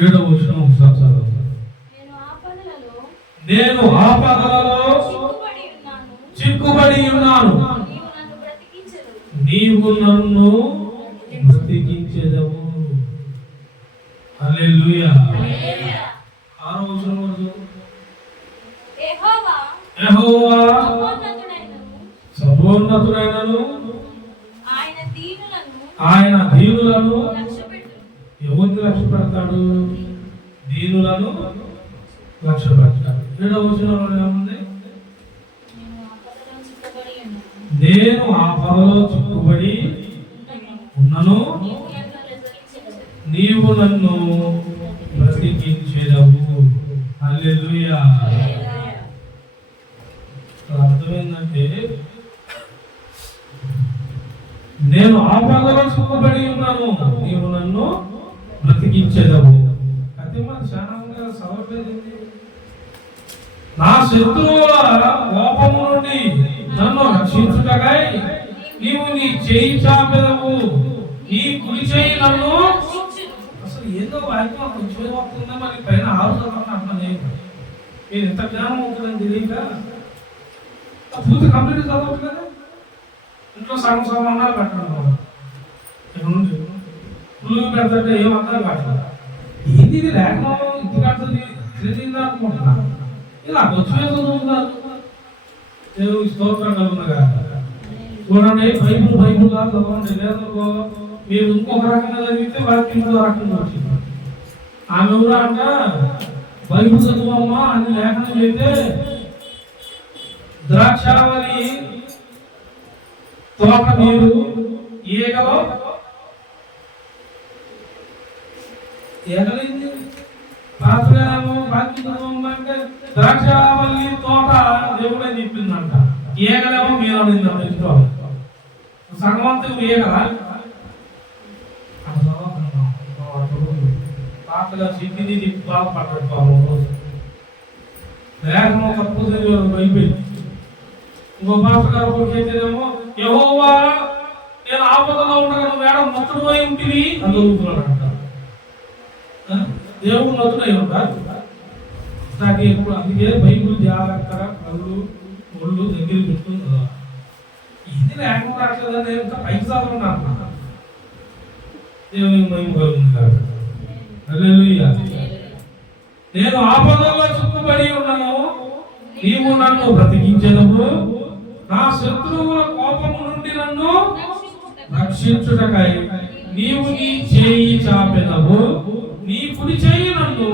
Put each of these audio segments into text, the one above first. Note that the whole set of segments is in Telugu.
7వ వచనం ఒకసారి చదవండి. నేను ఆపదలలో చిక్కుబడి ఉన్నాను, నీవు నన్ను బ్రతికించెదవు. హల్లెలూయా. 6వ వచనం వరకు యెహోవా సర్వోన్నతుడైనను ఆయన దీనులను ఎవరిని లక్ష్య పెడతాడు? దీనులను లక్ష్య పెడతాడు. 7వ వచనంలో ఏముంది? నేను ఆపదలో చిక్కుబడి ఉన్నను, నీవు నన్ను బ్రతికించెదవు. హల్లెలూయా. అర్థమైందంటే నేను ఆపదలో చిక్కుబడి ఉన్నాను, నీవు నన్ను బ్రతికించెదవు. అతి మంది చాలా చదవట్లేదు. నా శత్రువుల కోపము నుండి నన్ను రక్షించుటకై నీవు నీ చేయి చాపెదవు, నీ కుడి చేయి నన్ను. అసలు ఏదో వాక్యం కొంచెం వస్తుందా మరి పైన 6 చదవడం నేను ఎంత జ్ఞానం అవుతుందని తెలియక పూర్తి కంప్లీట్ చదవచ్చు కదా. ఇంట్లో సగం సగం అన్నాలు పెట్టడం పులుగు పెడతాంటే ఏం అర్థాలు పెట్టాలి. ఏంది ఇది లేకుండా ఇది కడుతుంది తెలియదా అనుకుంటున్నా. ఇలా వచ్చి చదువుతున్నారు. దేవునికి స్తోత్రం కలుగునగా. చూడండి, బైబుల్ కాదు చదవండి. లేదనుకో మీరు ఇంకొక రకంగా చదివితే వారికి ఇంకో రకంగా వచ్చింది. ఆమె కూడా అంట బైబుల్ చదువమ్మా అని లేఖనం చేస్తే ద్రాక్షావళి తోట నీరు ఈగలో ఏగలింది. రాత్రేమో బాధ్యత అంటే ద్రాక్షావళి తోట దేవుడే చెప్పిందంట, ఈగలేమో మీరు అనిందంట. ఇంట్లో సగవంతుడు ఈగల తాతగా సిద్ధిని బాధపడ్డాడు పాపం. రోజు లేఖనం తప్పు అయిపోయింది. ఇంకో మాస్టర్ గారు కొడుకైతేనేమో యెహోవా నేను ఆపదలో ఉండగా నువ్వు మేడం నతుడు అయి ఉంటుంది అని చదువుతున్నాడు అంట. దేవుడు నతుడు అయి ఉంటారు. నాకు ఎప్పుడు అందుకే బైబుల్ జాగ్రత్తగా కళ్ళు ఒళ్ళు దగ్గర పెట్టుకుంది కదా. ఇది లేకుండా రావట్లేదని నేను ఇంకా పైకి చదువుకున్నాను. దేవుని మహిమ కలుగుతుంది. హల్లెలూయా. నేను ఆపదలో చిక్కుబడి ఉన్నాను, నీవు నన్ను బ్రతికించెదవు, నా శత్రువుల కోపము నుండి నన్ను రక్షించుటకై నీవు నీ చేయి చాపెదవు, నీ కుడి చేయి నన్ను.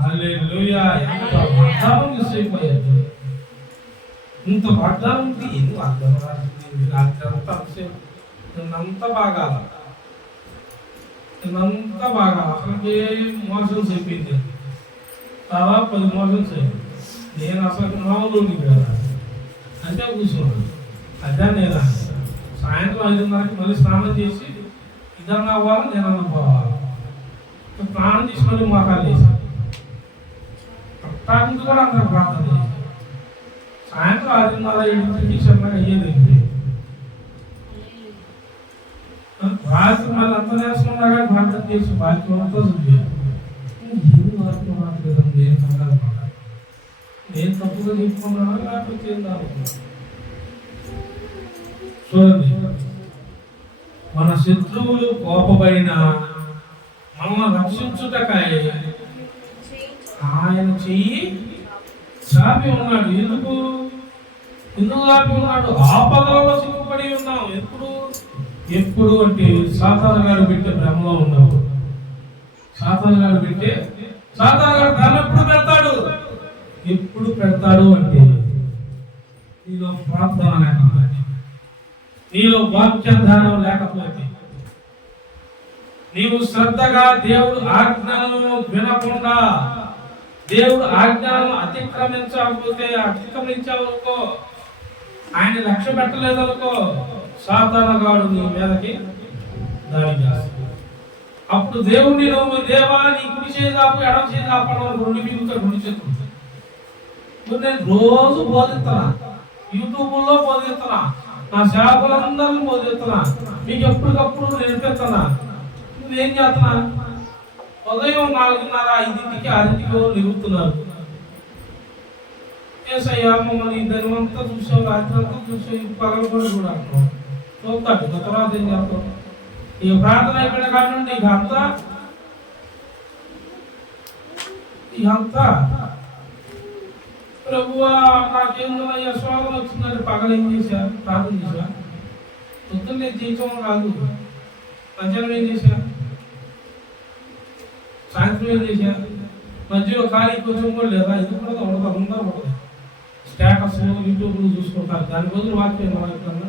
హల్లెలూయా. ఎంత వాగ్దానం చేసిపోయాడు. ఇంత వాగ్దానం ఉంది. ఎందుకు అర్థం అంత బాగా అసలుకే మోషన్స్ అయిపోయింది. దాదాపు 10 మోషన్స్ అయింది. నేను అసలు మామూలు కదా అంటే కూర్చున్నాను. అదే నేను సాయంత్రం 5:30కి మళ్ళీ స్నానం చేసి ఇదన్నా అవ్వాలి, నేను అన్న పోవాలి. స్నానం చేసి మళ్ళీ మోకాలు చేశాను. పట్టానికి కూడా అందరూ ప్రార్థన చేశాను. సాయంత్రం 6:30-7:00కి చిన్నగా అయ్యేది. రాత్రి మళ్ళీ అంత నేర్చుకున్నా కానీ ప్రార్థన చేసి బాధ్యత అంతా చూపించాను. ఏది వరకు మాట్లాడలేదు. ఏం సంగతి నేను తప్పుగా చెప్పుకున్నాను లేకపోతే చూడండి, మన శత్రువులు కోపపడిన మనల్ని రక్షించుటకై ఆయన చెయ్యి చాపి ఉన్నాడు. ఎందుకు చాపి ఉన్నాడు? ఆపదలలో చిక్కుపడి ఉన్నాం. ఎప్పుడు అంటే సాతాను గారు పెట్టే భ్రమలో ఉన్నప్పుడు. సాతాను గారు భ్రమ ఎప్పుడు పెడతాడు అంటే నీలో ప్రార్థన లేకపోతే, నీలో వాక్యాధానం లేకపోతే, నీవు శ్రద్ధగా దేవుడు ఆజ్ఞలను వినకుండా దేవుడు ఆజ్ఞలను అతిక్రమించావనుకో, ఆయన లక్ష్య పెట్టలేదనుకో, సాతానుగాడు నీ మీదకి దాడి చేస్తాడు. అప్పుడు దేవుడిని నువ్వు దేవా నీ కుడి చేదాపు ఎడమ చేదాపడం 2 మిగులుతాయి, 2 చేతులు. నేను రోజు బోధిస్తున్నా, యూట్యూబ్లో బోధిస్తున్నా, నా సేవకులందరినీ బోధిస్తున్నా, మీకు ఎప్పటికప్పుడు నేర్పిస్తున్నా. నువ్వేం చేస్తున్నా? ఉదయం 4:30, 5కి, 6కి నిలుగుతున్నారు. ఏసయ్యా మమ్మల్ని ధనమంతా చూసావు, రాత్రి అంతా చూసావు, పగలు కూడా చూడాలి చూస్తాడు. ఇక తర్వాత ఏం చేస్తాం? ఇక ప్రార్థన అయిపోయిన కాడ నుండి ఇకంతా ప్రభువా నాకేందయ్యా శోధన వచ్చిందని పగలు ఏం చేశా? ప్రార్థన చేశా. పొద్దున్న నేను చేయటం కాదు, మధ్యాహ్నం ఏం చేశా, సాయంత్రం ఏం చేశా, మధ్యలో ఖాళీ కొంచెం కూడా లేదా. ఇది కూడా ఉండదు. స్టేటస్ యూట్యూబ్లో చూసుకుంటారు. దాని బదులు వాక్యం వాడుతున్నా.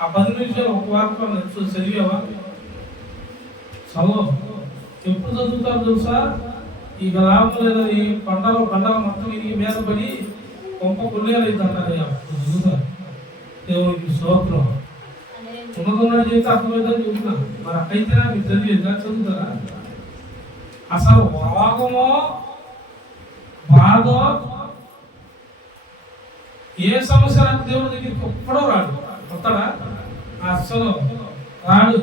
ఆ 10 నిమిషాలు ఒక వాక్యం చదివేవా? చదువు. ఎప్పుడు చదువుతారు తెలుసా? ఇక లాభం లేదని పంటలు మొత్తం ఇది మీద పడి కొంప పుల్లేలు అయితే అంటారు. చదువుతారు. దేవునికి స్తోత్రం. ఉన్నదన్నది చేస్తే అర్థమవుతుందని చెబుతున్నాను. మరి అక్కడైతేనా మీరు చదివేదా? చదువుతారా? అసలు రోగమో బాధో ఏ సమస్య దేవుడి దగ్గరికి ఒక్కడో రాడు. వస్తాడా? అసలు రాడు.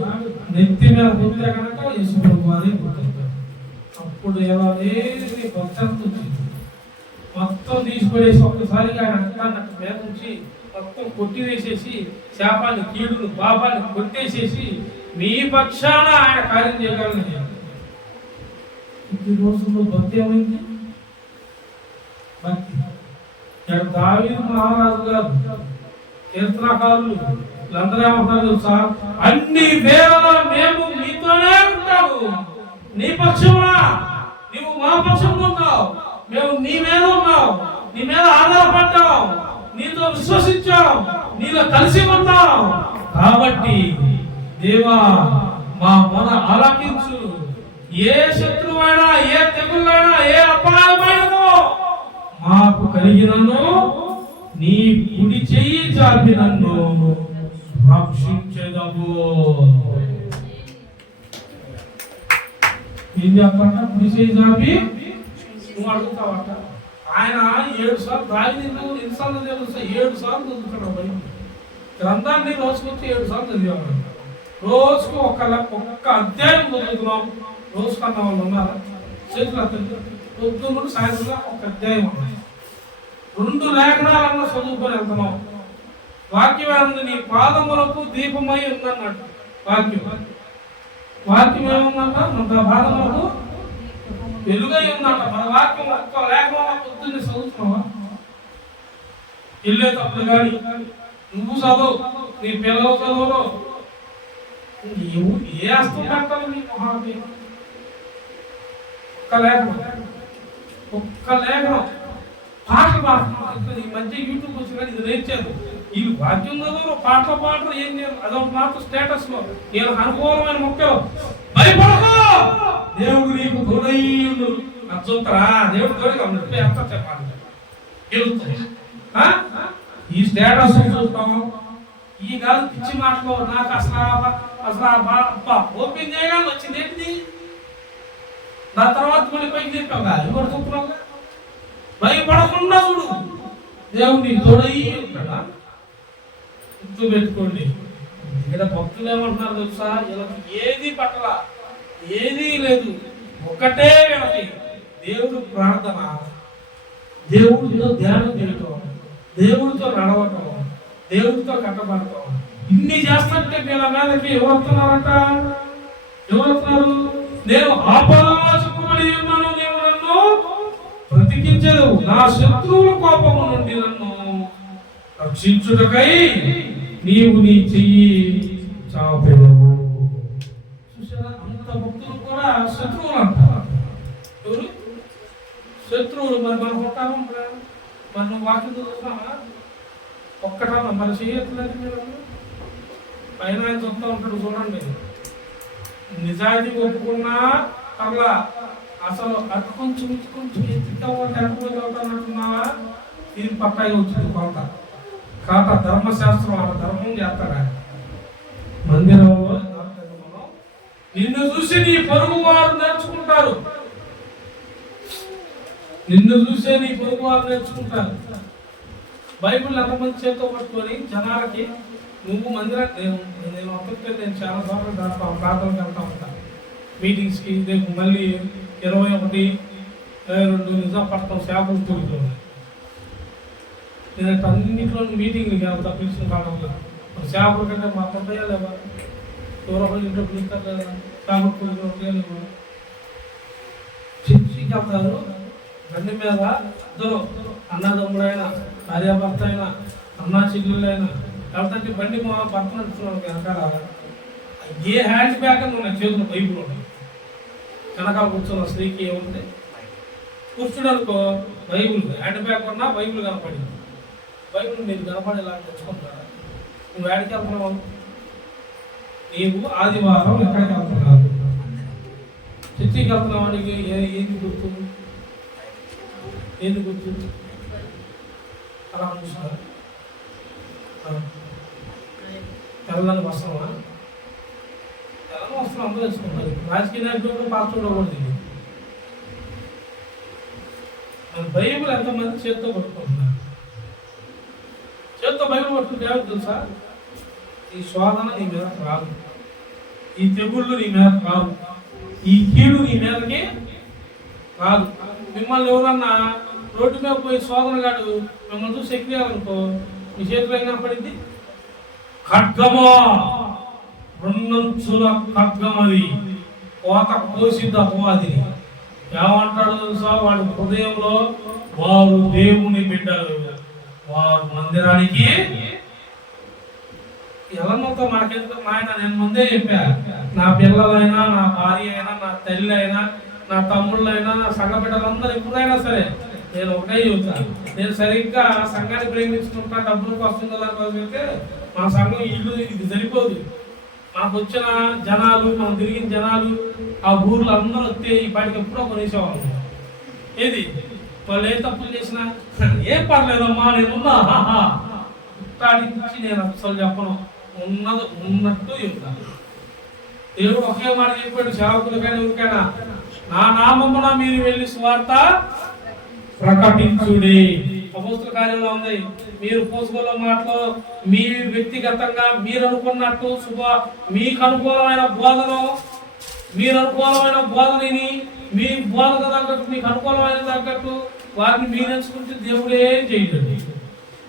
నెత్తి మీద పొందితే కనుక యేసుప్రభు వారే గుర్తుంటాడు. అప్పుడు ఎలా లేని భక్తంతో మొత్తం తీసిపడేసి ఒక్కసారిగా ఆయన అంటాన్నట్టు మీద నుంచి మొత్తం కొట్టివేసేసి శాపాన్ని, కీడును, పాపాన్ని కొట్టేసేసి మీ పక్షాన ఆయన కార్యం చేయగలని. ఈ రోజుల్లో భక్తి ఏమైంది? భక్తి. దావీదు మహారాజు గారు, కీర్తనకారులు వీళ్ళందరూ ఏమంటారు తెలుసా? అన్ని వేళలా మేము నీతోనే ఉంటాము, నీ పక్షమున నీవు మా పక్షంలో ఉన్నావు, మేము నీ మీద ఉన్నాం, నీ మీద ఆధారపడ్డాం, నీతో విశ్వసించాం, నీలో కలిసి ఉన్నాం. కాబట్టి దేవా మా మొన ఆలకించు. ఏ శత్రువైనా, ఏ తెగులైనా, ఏ అపాయమైనదో మాకు కలిగినను నీ కుడి చెయ్యి చాపి నన్ను రక్షించెదవు. ఏం చెప్పంట? కుడి చెయ్యి చాపి నువ్వు అడుగుతావట. ఆయన 7 సార్లు దావీదు ఎన్నిసార్లు తెలుసా? 7 సార్లు చదువుతాడు. బైబిల్ గ్రంథాన్ని రోజుకొచ్చి 7 సార్లు చదివాడు. రోజుకు ఒక్క అధ్యాయం చదువుతున్నాం. రోజుకన్న వాళ్ళు ఉన్నారా? చేతులు పొద్దున్న నుండి సాయంత్రం ఒక అధ్యాయం ఉన్నాయి. 2 లేఖనాలన్నా చదువుకొని వెళ్తున్నాం. వాక్యం నీ పాదములకు దీపమై ఉందన్నట్టు. వాక్యం ఏముందంట? మన పాదములకు వెలుగై ఉందంట. మన వాక్యం ఒక్క లేఖనం పొద్దున్నే చదువుతున్నావా? వెళ్ళేటప్పుడు కానీ నువ్వు చదువు, నీ పిల్లలు చదువులో ఏ అస్తం పెట్టాలి? నీ మొహాన్ని ఒక్క లేఖనం పాటలు పాడుతున్నారు. ఈ మధ్య యూట్యూబ్ వచ్చి కానీ ఇది నేర్చారు. వీళ్ళు వాక్యం చదువు, పాటలు పాటలు ఏం చేయాలి? అదొక మాత్రం స్టేటస్ లో నేను అనుకూలమైన మొక్కలు భయపడకు, దేవుడు నీకు తోడై ఉండు. నాకు చూస్తారా? దేవుడు తోడుగా ఉన్నట్టు ఎంత చెప్పాలి? ఈ స్టేటస్ చూస్తాం. ఈ కాదు పిచ్చి మాటలో నాకు అసలు ఓపెన్ చేయగానే వచ్చింది ఏంటిది? దాని తర్వాత మళ్ళీ పైకి చెప్పావు కాదు, ఎవరు చూస్తున్నావు? భయపడకుండా చూడు, దేవుడు నీకు తోడై ఉంటాడా? గుర్తు పెట్టుకోండి. ఇక్కడ భక్తులు ఏమంటున్నారు తెలుసా? వీళ్ళకి ఏది పట్టల, ఏదీ లేదు, ఒక్కటే వీళ్ళకి దేవుడు ప్రార్థన, దేవుడితో ధ్యానం చేయటం, దేవుడితో నడవటం, దేవుడితో కట్టబడటం. ఇన్ని చేస్తుంటే వీళ్ళ మీదకి ఎవరుతున్నారంట? ఎవరుతున్నారు? నేను ఆపరాజకుమని ఉన్నాను, నీవు నన్ను బ్రతికించదు, నా శత్రువుల కోపము నుండి నన్ను రక్షించుటకై నీవు నీ చెయ్యి చాపెదవు. చూసారా? అంత భక్తులు కూడా శత్రువులు అంటారు. ఎవరు శత్రువులు? మరి మనం ఉంటామా? మరి నువ్వు వాక్యం చూస్తున్నావా? ఒక్కటన్నా మరి చేయట్లేదు. మీరు పైన ఆయన చూస్తూ ఉంటాడు. చూడండి, నిజాయితీ ఒప్పుకున్నా అట్లా అసలు అటు కొంచెం ఎత్తుతావుతున్నావా? ఇది పక్కాగా వచ్చింది కొంత కాక ధర్మశాస్త్రం వాళ్ళ ధర్మం చేస్తాడా? మందిరంలో నిన్ను చూసి నీ పొరుగు వారు నేర్చుకుంటారు. నిన్ను చూసే నీ పొరుగు వారు నేర్చుకుంటారు. బైబిల్ ఎంతమంది చేతితో పట్టుకొని జనాలకి నువ్వు మందిరానికి నేను ఒక్కరికే నేను చాలా సార్లు ప్రార్థనకి వెళ్తా ఉంటాను. మీటింగ్స్కి. రేపు మళ్ళీ 21, 22 నిజాంపట్నం చేపల తూలిలో ఉన్నాయి. నేను అన్నింటిలో మీటింగ్లకి వెళ్తా పిలిచిన కాలంలో. చేపల కంటే మాకు ఉంటాయా లేవా? ఎవరొకరు ఇంట్లో పిలుస్తారు కదా, చేపల తూలిలో ఉంటాయా లేవా? చర్చికి వెళ్తారు, బండి మీద ఇద్దరు అన్నదమ్ముడైనా భార్యాభర్త అయినా అన్నా చెల్లెళ్ళైనా వెళ్తాంటే బండి మా భర్త నడుస్తున్నాడు వెనకాల ఏ హ్యాండ్ బ్యాగ్ అని ఉన్నాయి చేతులు బైబుల్ ఉన్నాయి. వెనకాల కూర్చున్న స్త్రీకి ఏముంది? కూర్చున్నానుకో బైబుల్ హ్యాండ్ బ్యాగ్ ఉన్నా బైబుల్ కనపడింది. బైబుల్ మీరు కనపడేలా తెచ్చుకుంటారా? నువ్వు ఏడికి వెళ్తున్నావు? నీవు ఆదివారం ఎక్కడికి వెళ్తున్నావు? చర్చికి వెళ్తున్నావానికి ఏంది గుర్తు? ఏంది గుర్తు? అలా చూసారా? తెల్లని వస్త్రమా? తెల్లని వస్త్రం అందరూ తెచ్చుకుంటారు. రాజకీయ నాయకుడు పాస్ చూడకూడదు. మన బైబిల్ ఎంతమంది చేత్తో పట్టుకుంటున్నారు? చేత్తో బైబిల్ పట్టుకుంటే ఏమిటి తెలుసా? ఈ శోధన నీ మీద రాదు, ఈ తెగుళ్ళు నీ మీద రాదు, ఈ కీడు నీ మీదకి రాదు. మిమ్మల్ని ఎవరన్నా రోడ్డు మీద పోయి శోధనగాడు మిమ్మల్ని చూసి ఎక్కియాలనుకో, మీ చేతిలో ఏం కనపడింది? ఖడ్గమా, రెండంచుల ఖడ్గమది, కోత కోసిద్ద అపవాదిని. ఏమంటాడు తెలుసా? వాడి హృదయంలో వారు దేవుని బిడ్డలు, వారు మందిరానికి ఎలాంతో మనకెందుకు ఆయన? నేను ముందే చెప్పా, నా పిల్లలైనా, నా భార్య అయినా, నా తల్లి అయినా, నా తమ్ముళ్ళైనా, నా సంఘ బిడ్డలందరూ ఎప్పుడైనా సరే నేను ఒకటే చెబుతాను, నేను సరిగ్గా సంఘాన్ని ప్రేమించుకుంటా డబ్బులకు వస్తుంది కదా అంటే మా సంఘం ఇల్లు ఇది సరిపోదు. మనకు వచ్చిన జనాలు, మనం తిరిగిన జనాలు, ఆ ఊర్లో అందరూ వస్తే ఈ పాటికి ఎప్పుడో కొనేసేవాళ్ళు. ఏది వాళ్ళు ఏ తప్పులు చేసినా ఏం పర్లేదమ్మా నేనున్నా ఇచ్చి నేను అసలు చెప్పను, ఉన్నది ఉన్నట్టు చెప్తాను. దేవుడు ఒకే మాట చెప్పాడు సేవకులకైనా ఎవరికైనా, నా నామమున మీరు వెళ్ళి సువార్త ప్రకటించుడి. అపోస్తుల కార్యంలో ఉంది. మీరు పోసుకోలో మాటలో మీ వ్యక్తిగతంగా మీరు అనుకున్నట్టు మీకు అనుకూలమైన బోధను, మీరు అనుకూలమైన బోధనని, మీ బోధన తగ్గట్టు, మీకు అనుకూలమైన తగ్గట్టు వారిని మీరు ఎంచుకుంటే దేవుడే చేయడండి.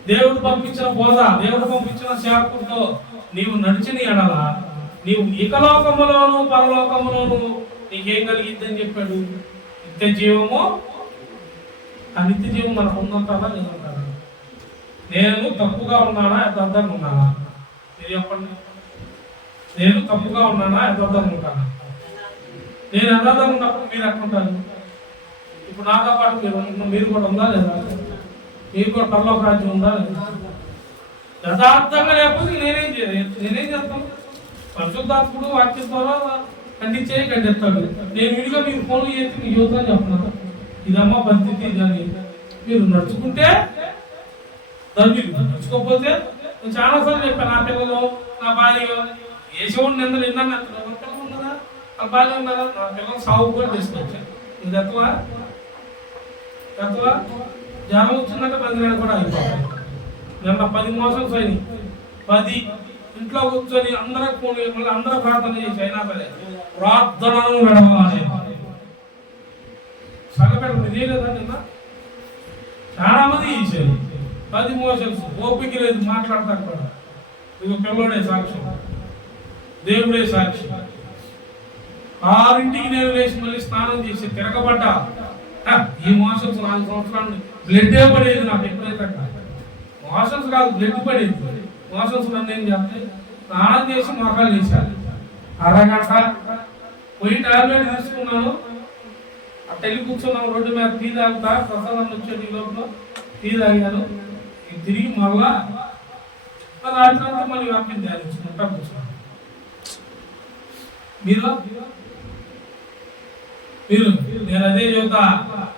దేవుడు పంపించిన బోధ, దేవుడు పంపించిన సేవకుడితో నీవు నడిచిన ఎడల నీవు ఇకలోకములోను పరలోకములోను నీకేం కలిగిద్దని చెప్పాడు? నిత్య జీవము. ఆ నిత్య జీవం మనకు ఉందంటారా లేదంటారా? నేను తప్పుగా ఉన్నానా యథార్థంగా ఉన్నానా? మీరు చెప్పండి. నేను తప్పుగా ఉన్నానా యథార్థంగా ఉంటానా? నేను యథార్థంగా ఉన్నప్పుడు మీరు ఎక్కడుంటారు? ఇప్పుడు నాతో పాటు మీరు కూడా ఉందా లేదా? మీరు కూడా పరలోక రాజ్యం ఉందా లేదా? యథార్థంగా లేకపోతే నేనేం చేస్తాను? పరిశుద్ధాత్ముడు వాక్యం ద్వారా ఖండిస్తాడు. నేను విడిగా మీరు ఫోన్లు చేసి మీ యువత చెప్తున్నాను, ఇదమ్మా పరిస్థితి, ఇదని మీరు నడుచుకుంటే దాన్ని నడుచుకోకపోతే నేను చాలాసార్లు చెప్పాను. నా పిల్లలు, నా భార్య ఏసేవాడు నిందలు విన్నాను. నా పిల్లలు ఉన్నారా? నా భార్య ఉన్నారా? నా పిల్లలు సాగు కూడా తీసుకొచ్చాను. ఇది ఎత్తవా జ్ఞానం వచ్చిందంటే 10 నెలలు కూడా అయిపోతాయి. నిన్న 10 మోషన్స్ అయినాయి. 10 ఇంట్లో కూర్చొని అందరూ ఫోన్, మళ్ళీ అందరూ ప్రార్థన చేసి అయినా సరే ప్రార్థనను నడవాలి. సంఘపెట్ట చేయలేదా? నిన్న చాలా మంది చేశారు. 10 మోషన్స్, ఓపిక లేదు మాట్లాడతారు కూడా. ఇక పిల్లోడే సాక్షి, దేవుడే సాక్షి. 6ంటికి నేను లేచి మళ్ళీ స్నానం చేసి తిరగబడ్డా. ఈ మోషన్స్ 4 సంవత్సరాలు బ్లడ్డే పడేది నాకు. ఎప్పుడైతే మోషన్స్ కాదు, బ్లడ్ పడేది. మోషన్స్ నన్ను ఏం చేస్తే స్నానం చేసి మోకాలు వేసాను. అరగంట పోయి టాబ్లెట్ తీసుకున్నాను. అట్ట వెళ్ళి కూర్చున్నాను రోడ్డు మీద. టీ తాగుతా, ప్రసాదం వచ్చేది ఈ లోపల టీ తాగాను. తిరిగి మళ్ళా రాత్రి అంతా మళ్ళీ వాక్యం ధ్యానించుకుంటా కూర్చున్నాను. మీరు నేను అదే చెబుతా,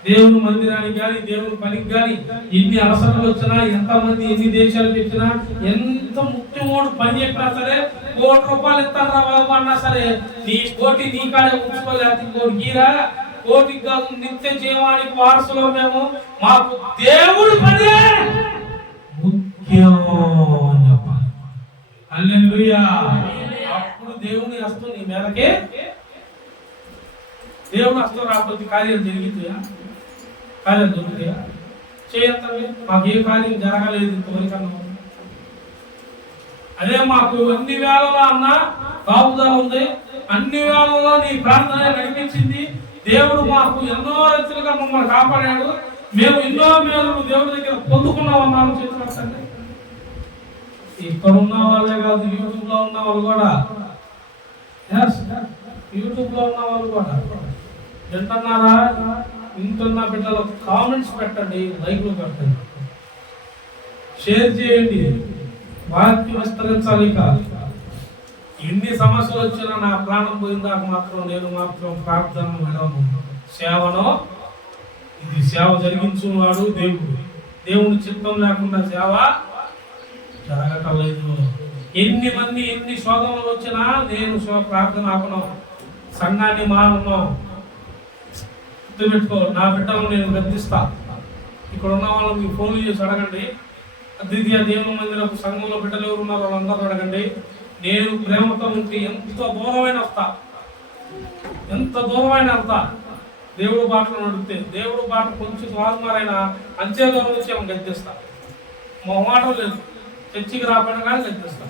దేవుని మందిరానికి కానీ దేవుని పనికి కానీ ఎన్ని అవసరాలు వచ్చినా, ఎంతమంది ఎన్ని దేశాలు చెప్పినా, ఎంత ముఖ్యమోడు పని చెప్పినా సరే, ₹1 ఇస్తాను రా బాబు అన్నా సరే, నీ కోటి నీ కాడే ఉంచుకోలేదు. కోటికిరా, కోటికి కాదు, నిత్య జీవానికి వారసులో మేము. మాకు దేవుడి పనే ముఖ్యం అని చెప్పాలి. హల్లెలూయా. అప్పుడు దేవుని హస్తం నీ మీదకే దేవుడు అసలు రాకపోతే కార్యాలు జరుగుతాయా? కార్యాలు జరుగుతాయా? చేయత్తవి మాకు ఏ కార్యం జరగలేదు ఇంతవరకన్నా. అదే మాకు అన్ని వేళలో అన్న కాపుదల ఉంది, అన్ని వేళలో నీ ప్రార్థన నడిపించింది. దేవుడు మాకు ఎన్నో రీతిలుగా మమ్మల్ని కాపాడాడు. మేము ఎన్నో మేలు దేవుడి దగ్గర పొందుకున్నాం అన్నాను. చేతులు ఇక్కడ ఉన్న వాళ్ళే కాదు, యూట్యూబ్ లో ఉన్న వాళ్ళు కూడా, యూట్యూబ్ లో ఉన్న వాళ్ళు కూడా వింటున్నారా? వింటున్న బిడ్డలు కామెంట్స్ పెట్టండి, లైక్లు పెట్టండి, షేర్ చేయండి. వాక్యం విస్తరించాలి. ఎన్ని సమస్యలు వచ్చినా నా ప్రాణం పోయిందాక మాత్రం నేను మాత్రం ప్రార్థన విడవను. సేవను ఇది సేవ జరిగించువాడు దేవుడు. దేవుని చిత్తం లేకుండా సేవ జరగటం లేదు. ఎన్ని శోధనలు వచ్చినా నేను ప్రార్థన ఆపను, సంఘాన్ని మానను. గుర్తుపెట్టుకో, నా బిడ్డలను నేను గద్దిస్తా. ఇక్కడ ఉన్న వాళ్ళు మీకు ఫోన్లు చేసి అడగండి. అద్వితీయ దేవుని మందిరపు సంఘంలో బిడ్డలు ఎవరు ఉన్నారో వాళ్ళందరూ అడగండి. నేను ప్రేమతో ఉంటే ఎంత దూరమైన వస్తా, ఎంత దూరమైన వెళ్తా. దేవుడు బాటలో నడిపితే, దేవుడు బాట కొంచెం వారుమారైనా అంతే దూరం నుంచి ఏమో గద్దిస్తా. మాట లేదు, చర్చికి రాకుండా కానీ గద్దిస్తా.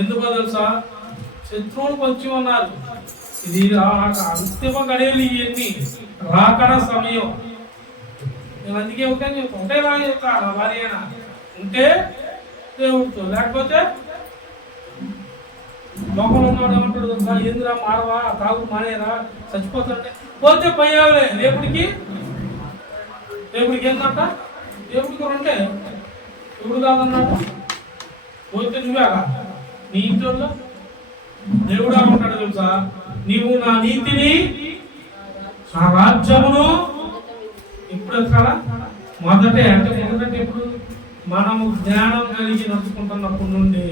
ఎందుకో తెలుసా? శత్రువులు కొంచెం ఉన్నారు. ఇది అంతిమ గడియలు ఇవన్నీ రాకడ సమయం. నేను అందుకే ఒకటే లాగా చెప్తా, నా భార్య అయినా ఉంటే దేవుడితో, లేకపోతే లోపల ఉన్నాడు ఏమంటాడు, ఏందిరా మారవా, తాగు మానేరా, చచ్చిపోతాడే, పోతే పోయావులే. రేపుడికి ఏంటంట? రేపుడికి ఉంటే ఎవడు కాదన్నాడు, పోతే నువ్వేగా. నీ ఇంట్లో దేవుడు ఏమంటాడు తెలుసా? నీవు నా నీతిని, నా రాజ్యమును ఎప్పుడు ఎత్తాడా? మొదటే ఎప్పుడు మనము జ్ఞానం కలిగి నడుచుకుంటున్నప్పటి నుండి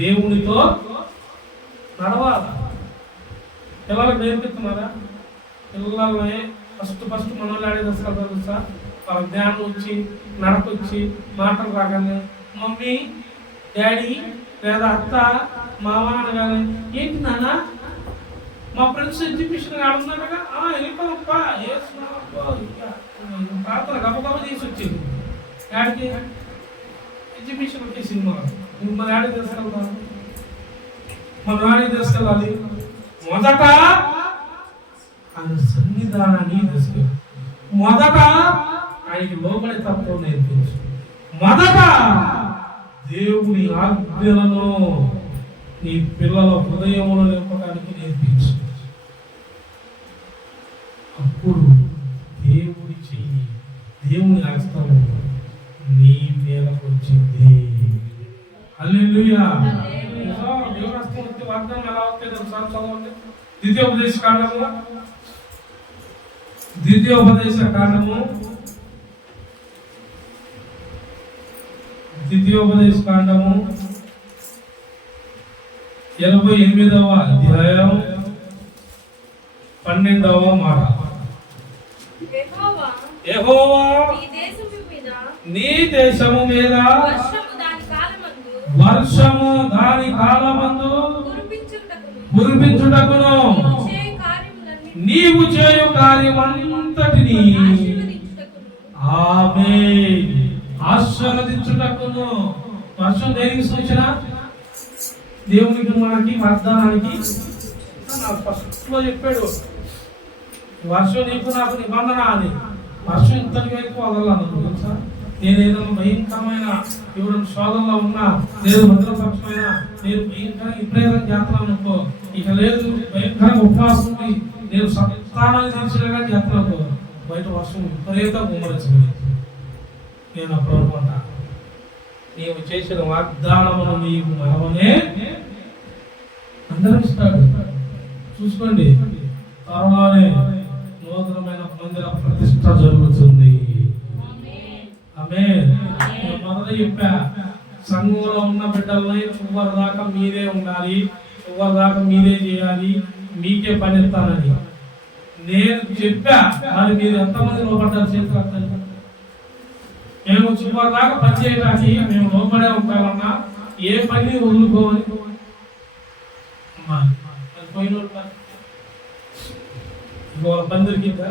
దేవునితో నడవాలి. పిల్లలకు నేర్పిస్తున్నారా? పిల్లల్ని ఫస్ట్ మనల్ని ఆడేదసలు తెలుసా? వాళ్ళ జ్ఞానం వచ్చి, నడకొచ్చి, మాటలు రాగానే మమ్మీ, డాడీ లేదా అత్త, మామ అనగానే ఏంటి నాన్న, మా ఫ్రెండ్స్ ఎగ్జిబిషన్ ఆడుతున్నాడుగా, వెళ్ళిపోవప్పా, ప్రార్థన గబగబ తీసి వచ్చింది. డాడీకి ఎగ్జిబిషన్ వచ్చే సినిమా మన డాడీ తీసుకెళ్తాను, మన డాడీ తీసుకెళ్ళాలి. మొదట ఆయన సన్నిధానాన్ని తీసుకెళ్ళి, మొదట ఆయనకి లోబడి తత్వం నేర్పించు, మొదట దేవుని ఆజ్ఞలను నీ పిల్లల హృదయంలో నింపడానికి నేర్పించు. అప్పుడు దేవుడి చెయ్యి, దేవుని హస్తం నీ మీదకు వచ్చింది. హల్లెలూయా. దేవుని హస్తం వచ్చి వాగ్దానం ఎలా వస్తాయి తెలుసా? చదవండి. ద్వితీయోపదేశ కాండము 28వ అధ్యాయం 12వ మాట. యెహోవా నీ దేశము మీద వర్షము దాని కాలమందు కురిపించుటకును నీవు చేయు కార్యమంతటిని ఆమేన్ ఆశీర్వదించుటకును. వర్షం దేనికి సూచన? దేవునికి, మనకి, వాగ్దానానికి. ఫస్ట్ లో చెప్పాడు, వర్షం నీకు నాకు నిబంధన అని. వర్షం ఇంతటి వరకు వదలను తెలుసా? నేను ఏదైనా భయంకరమైన ఎవరైనా శోధనలో ఉన్నా, లేదు భద్రపక్షమైన, నేను భయంకరంగా విపరీతం చేస్తున్నాను అనుకో, ఇక లేదు భయంకరంగా ఉపవాసం నేను సత్తానాన్ని తెలిసినగా చేస్తున్నాను, బయట వర్షం విపరీతంగా గుమ్మరించబడింది. నేను అప్పుడు అనుకుంటా, నీవు చేసిన వాగ్దానమును నీకు మనవనే అందరిస్తాడు. చూసుకోండి, త్వరలోనే నూతనమైన మందిర ప్రతిష్ట జరుగుతుంది. ఆమేన్. మొదట చెప్పా, సంఘంలో ఉన్న బిడ్డల్ని చివరి దాకా మీరే ఉండాలి, చివరి దాకా మీరే చేయాలి, మీకే పని ఎత్తానని నేను చెప్పా. మరి మీరు ఎంతమంది లోపడ్డారు? చేతులు. మేము చివరి దాకా పని చేయడానికి మేము లోపడే ఉంటామన్నా ఏ పని వదులుకోవాలి. వాళ్ళ పని దొరికిందా?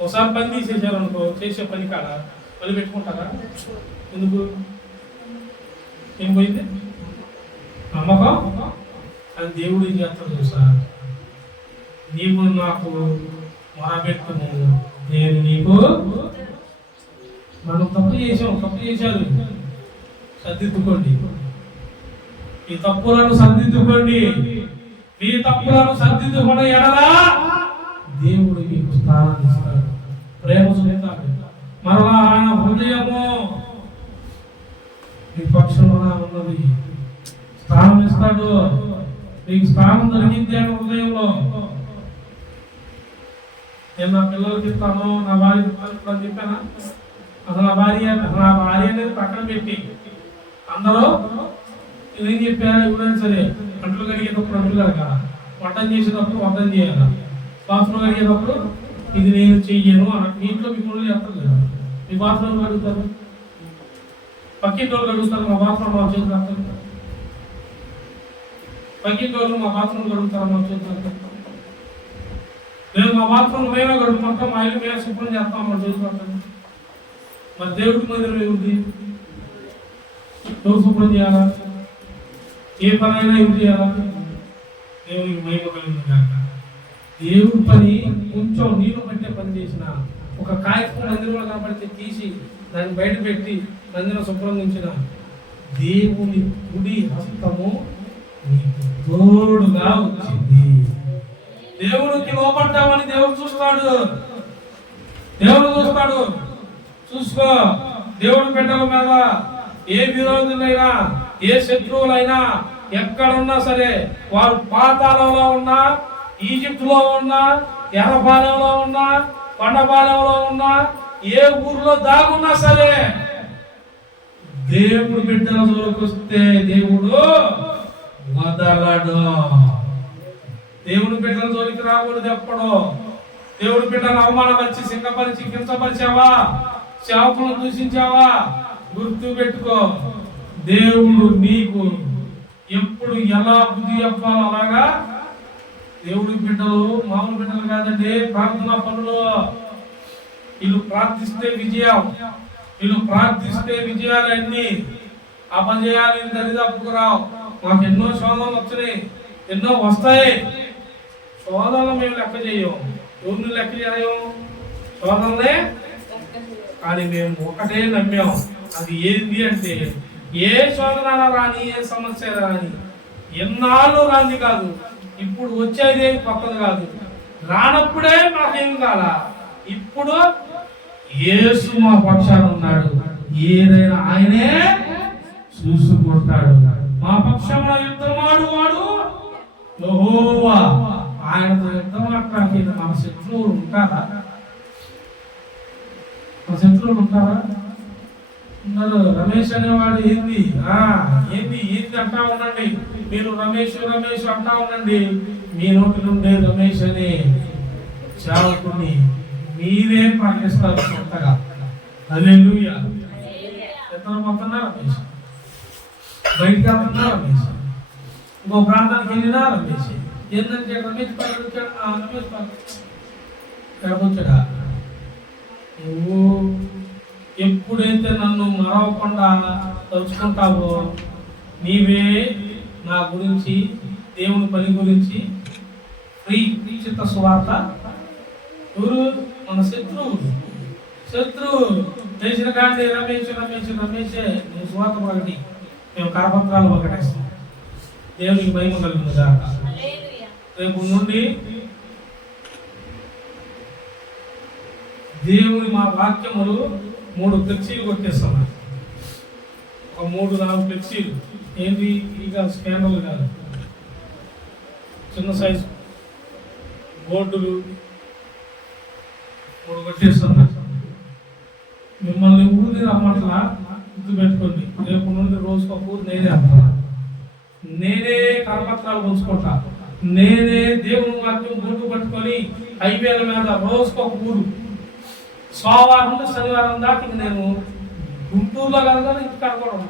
ఒకసారి పని తీసేసారు అనుకో, చేసే పని కాడ మళ్ళీ పెట్టుకుంటారా? ఎందుకు? ఏం పోయింది? నమ్మకం. అని దేవుడు ఏం చేస్తాడు తెలుసా? నీవు నాకు మొరపెట్టుము, నేను నీకు. మనం తప్పు చేశారు, సర్దిద్దుకోండి. ఈ తప్పులను సర్దిద్దుకోండి. మీ తప్పులను సర్దిద్దుకున్న ఎడలా దేవుడు మీకు స్థానాన్ని ఇస్తాడు, ప్రేమ చూపుతాడు. మరలా ఆయన హృదయము మీ పక్షంలో ఉన్నది, స్థానం ఇస్తాడు. మీకు స్థానం దొరికింది అని హృదయంలో. నేను నా పిల్లలకి ఇస్తాను, నా భార్య చెప్పానా? అసలు నా భార్య అనేది పక్కన పెట్టి అందరూ ఏం చెప్పారా? ఎప్పుడైనా సరే అంట్లు కడిగేటప్పుడు అంట్లు కడగాల, వంటం చేసేటప్పుడు వంటం చేయాలి, బాత్రూమ్ కడిగేటప్పుడు ఇది నేను చెయ్యను అన్న. మీ ఇంట్లో మీ పనులు చేస్తారు కదా, మీ బాత్రూమ్ కడుగుతారు, పక్కింటి వాళ్ళు కడుగుతారు, మా బాత్రూమ్ మా చేతులు వస్తారు. పక్కింటి వాళ్ళు మా బాత్రూమ్ కడుగుతారు, మా చేతులు వస్తారు. మేము మా బాత్రూమ్ మేమే కడుగుతుంటాం, మా ఇల్లు మేము శుభ్రం చేస్తాం, మా చేతులు వస్తాం. మరి దేవుడి మందిరం ఏమిటి? ఎవరు శుభ్రం చేయాలా? ఏ పని అయినా ఎవరు చేయాలా? దేవుడికి మహిమ కలిగింది కాక. దేవుడి పని కొంచెం నీళ్ళు పట్టే పని చేసిన, ఒక కాయకు మందిరంలో కనబడితే తీసి దాన్ని బయట పెట్టి మందిరం శుభ్రం ఉంచిన దేవుని కుడి హస్తము నీకు తోడుగా వచ్చింది. దేవుడికి లోపడ్డామని దేవుడు చూస్తాడు. చూసుకో. దేవుడి బిడ్డల మీద ఏ విరోధులైనా, ఏ శత్రువులైనా ఎక్కడున్నా సరే, వారు పాతాళంలో ఉన్నా, ఈజిప్టులో ఉన్నా, ఎర్రపాలెంలో ఉన్నా, కొండపాలెంలో ఉన్నా, ఏ ఊర్లో దాగున్నా సరే, దేవుడు బిడ్డల జోలికి వస్తే దేవుడు వదలడు. దేవుడి బిడ్డల జోలికి రాకూడదు ఎప్పుడు. దేవుడి బిడ్డను అవమానపరిచి, సింగపరిచి, కించపరిచావా, సేవకులను దూషించావా, గుర్తు పెట్టుకో, దేవుడు నీకు ఎప్పుడు ఎలా బుద్ధి చెప్పాలో అలాగా. దేవుడి బిడ్డలు మామూలు బిడ్డలు కాదండి, ప్రార్థనా పనులు. వీళ్ళు ప్రార్థిస్తే విజయం, వీళ్ళు ప్రార్థిస్తే విజయాలు అన్ని. అపజయాలు దరిదాపుకు రావు. మాకు ఎన్నో శోధనలు వచ్చినాయి, ఎన్నో వస్తాయి. శోధనలు మేము లెక్క చేయం. ఎవరిని లెక్క చేయము? శోధనలే. కానీ మేము ఒకటే నమ్మాం, అది ఏంటి అంటే, ఏ శోధన రాని, ఏ సమస్య రాని, ఎన్నాళ్ళు రాని కాదు, ఇప్పుడు వచ్చేది ఏమి కొత్తది కాదు. రానప్పుడే మాకేం కాల. ఇప్పుడు యేసు మా పక్షాన ఉన్నాడు, ఏదైనా ఆయనే చూసుకుంటాడు. మా పక్షంలో యుద్ధమాడు వాడు యెహోవా. ఆయనతో యుద్ధం మాట్లాడి మన శత్రువులు ఉంటారా? మన శత్రువులు ఉంటారా? ఉన్నారు. రమేష్ అనేవాడు ఏంది అంటా ఉండండి. మీరు రమేష్ అంటా ఉండండి. మీ నోటి నుండి రమేష్ అనే సేవకుని మీరే ప్రకటిస్తారు కొత్తగా. హల్లెలూయా. ఎంతలో పోతున్నా రమేష్, బయటికి వెళ్తున్నా రమేష్, ఇంకో ప్రాంతానికి వెళ్ళినా రమేష్. ఏంటంటే రమేష్ పక్కన వచ్చాడా? నువ్వు ఎప్పుడైతే నన్ను మరవకుండా తలుచుకుంటావో, నీవే నా గురించి, దేవుని పని గురించి ఉచిత సువార్త. ఎవరు? మన శత్రువు చేసిన కానీ రమేషే నువ్వు సువార్త ప్రకటి, మేము కరపత్రాలు ప్రకటిస్తాం. దేవునికి మహిమ కలుగుతుంది కాక. రేపు నుండి దేవుని మా వాక్యములు 3 ఫ్లెక్సీలు కొట్టేస్తాం. ఒక 3-4 ఫ్లెక్సీలు. ఏంటి? ఇక స్కానర్లు కాదు, చిన్న సైజు బోర్డులు 3 కొట్టేస్తున్నా. మిమ్మల్ని ఊరిని రమ్మట్లా, గుర్తు పెట్టుకోండి. రేపు నుండి రోజుకు ఒక ఊరు నేనే అంటున్నా. నేనే కరపత్రాలు ఉంచుకుంటా. నేనే దేవుని వాక్యం బోర్డు పట్టుకొని హైవేల మీద రోజుకు ఒక ఊరు, సోమవారం నుండి శనివారం దాకా నేను గుంటూరులో కలగాలి, ఇంటికి కలగడం.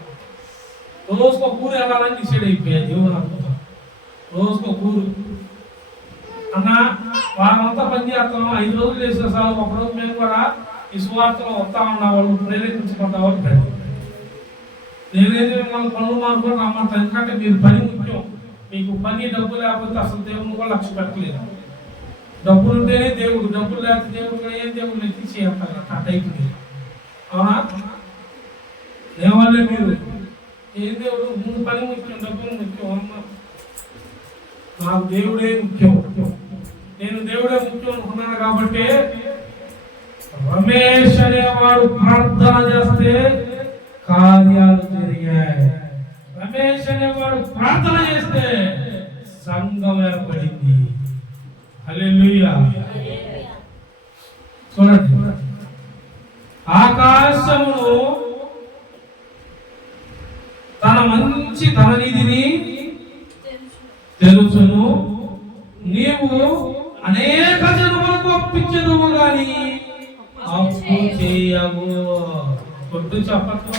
రోజుకు ఒక ఊరు వెళ్ళాలని డిసైడ్ అయిపోయాను. దేవుని అద్భుతం. రోజుకు ఒక ఊరు అన్న వారంతా పని చేస్తాం, 5 రోజులు చేసిన సార్, ఒకరోజు మేము కూడా ఈ సువార్తలో వస్తా ఉన్న వాళ్ళు ప్రేరేపించుకుంటా వాళ్ళు పెట్టి నేనేది మిమ్మల్ని పనులు మానుకొని రమ్మంటాను. ఎందుకంటే మీరు పని ముఖ్యం. మీకు పని డబ్బు లేకపోతే అసలు దేవుని కూడా లక్ష్య పెట్టలేదు. డబ్బులు ఉంటేనే దేవుడు, డబ్బులు లేకపోతే దేవుడు ఏం దేవుడు ఎత్తిచేస్తారు ఆ టైపు. అవునా? దేవాలే మీరు ఏం దేవుడు ముందు పని ముఖ్యం, డబ్బులు ముఖ్యం. అమ్మ నాకు దేవుడే ముఖ్యం, నేను దేవుడే ముఖ్యం అనుకున్నాను. కాబట్టి రమేష్ అనేవాడు ప్రార్థన చేస్తే కార్యాలు జరిగాయి. రమేష్ అనేవాడు ప్రార్థన చేస్తే సంఘం ఏర్పడింది. హల్లెలూయా. చూడండి, ఆకాశమును తన మంచి ధననిధిని తెలుసును, నీవు అనేక జన్మలకు అప్పించదువు గాని అప్పు చేయవు. కొట్టు చెప్పట్లు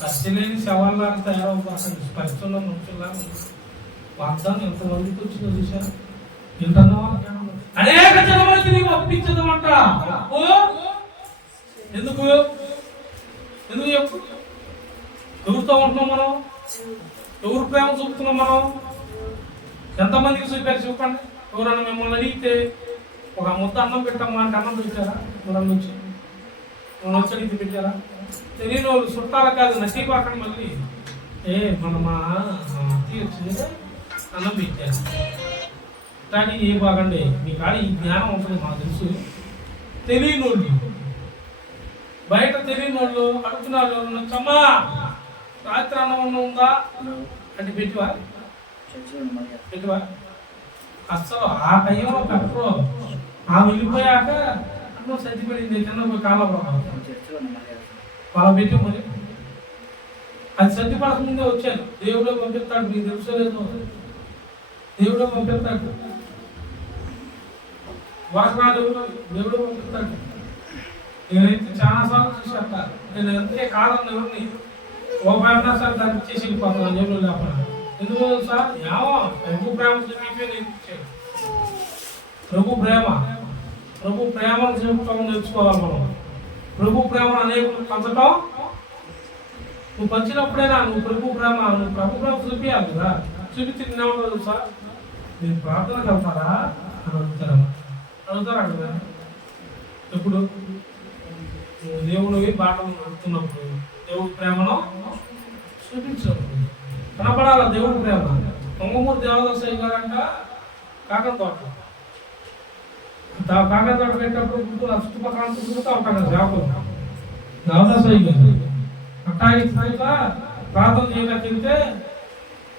ఖర్చులేని శవాల్లాగా తయారవుతాను. పరిస్థితుల్లో మనుషుల్లా వాగ్దానం ఎంతమందికి వచ్చిందో చూసారా? వింటున్నా? అనేక జన్మలకి నీవు అప్పించదు అంట. ఎందుకు ఎందుకు చెప్పు? ఎవరితో ఉంటున్నాం మనం? ఎవరు ప్రేమ చూపుతున్నాం మనం? ఎంతమందికి చూపారు చూపండి. ఎవరన్నా మిమ్మల్ని అడిగితే ఒక ముద్ద అన్నం పెట్టమ్మా అంటే అన్నం పెట్టారా? ఎవరన్నా వచ్చి మనం వచ్చి అడిగితే పెట్టారా? తెలియని వాళ్ళు చుట్టాల కాదు, నసీబాకండి. మళ్ళీ మన మా అత్తి వచ్చింది అన్నం పెట్టారు కానీ ఏ బాగండి మీ కాడ ఈ జ్ఞానం ఉంటుంది. మాకు తెలుసు. తెలియని వాళ్ళు, బయట తెలియని వాళ్ళు అడుగుతున్నారు, చమ్మా రాత్రి అన్నం ఉందా అంటే పెట్టివా పెట్టివా? అస్సలు ఆ టైంలో పెట్టరు. ఆమె వెళ్ళిపోయాక అన్నం సర్దిపడింది, చిన్న కాలం వాళ్ళ పెట్టి మరి అది సర్దిపడక ముందే వచ్చాను. దేవుడే పంపిస్తాడు, మీకు తెలుసలేదు. దేవుడే పంపిస్తాడు, వరసనాలు దేవుడే పంపిస్తాడు. నేనైతే చాలాసార్లు చూసాక నేను ఎంతే కాలం ఎవరిని ఓ పైన సార్ దాన్ని ఇచ్చేసి వెళ్ళిపోతాను జైలు లేకుండా. ఎందుకు సార్? ఏమో ప్రభు ప్రేమ నేర్పించాడు. ప్రభు ప్రేమను చూపటం నేర్చుకోవాలి మనం. ప్రభు ప్రేమను అనేకులు పంచటం. నువ్వు పంచినప్పుడైనా నువ్వు ప్రభు ప్రేమ చూపించాలి కదా. చూపించి తినేవాళ్ళు సార్ మీరు ప్రార్థనకు వెళ్తారా అని అడుగుతారా కదా. ఎప్పుడు దేవుడివి బాటలు నడుపుతున్నప్పుడు దేవుడి ప్రేమను చూపించినప్పుడు కనపడాల దేవుడి ప్రేమ. పొంగమూరు దేవదాసయ్య గారంట కాకర తోట పెట్టినప్పుడు చుట్టుపక్కల తిరుగుతూ ఉంటాను కదా సేవకులు. దేవదాసయ్య గారు అట్టాగి ప్రార్థన చేయడానికి వెళ్తే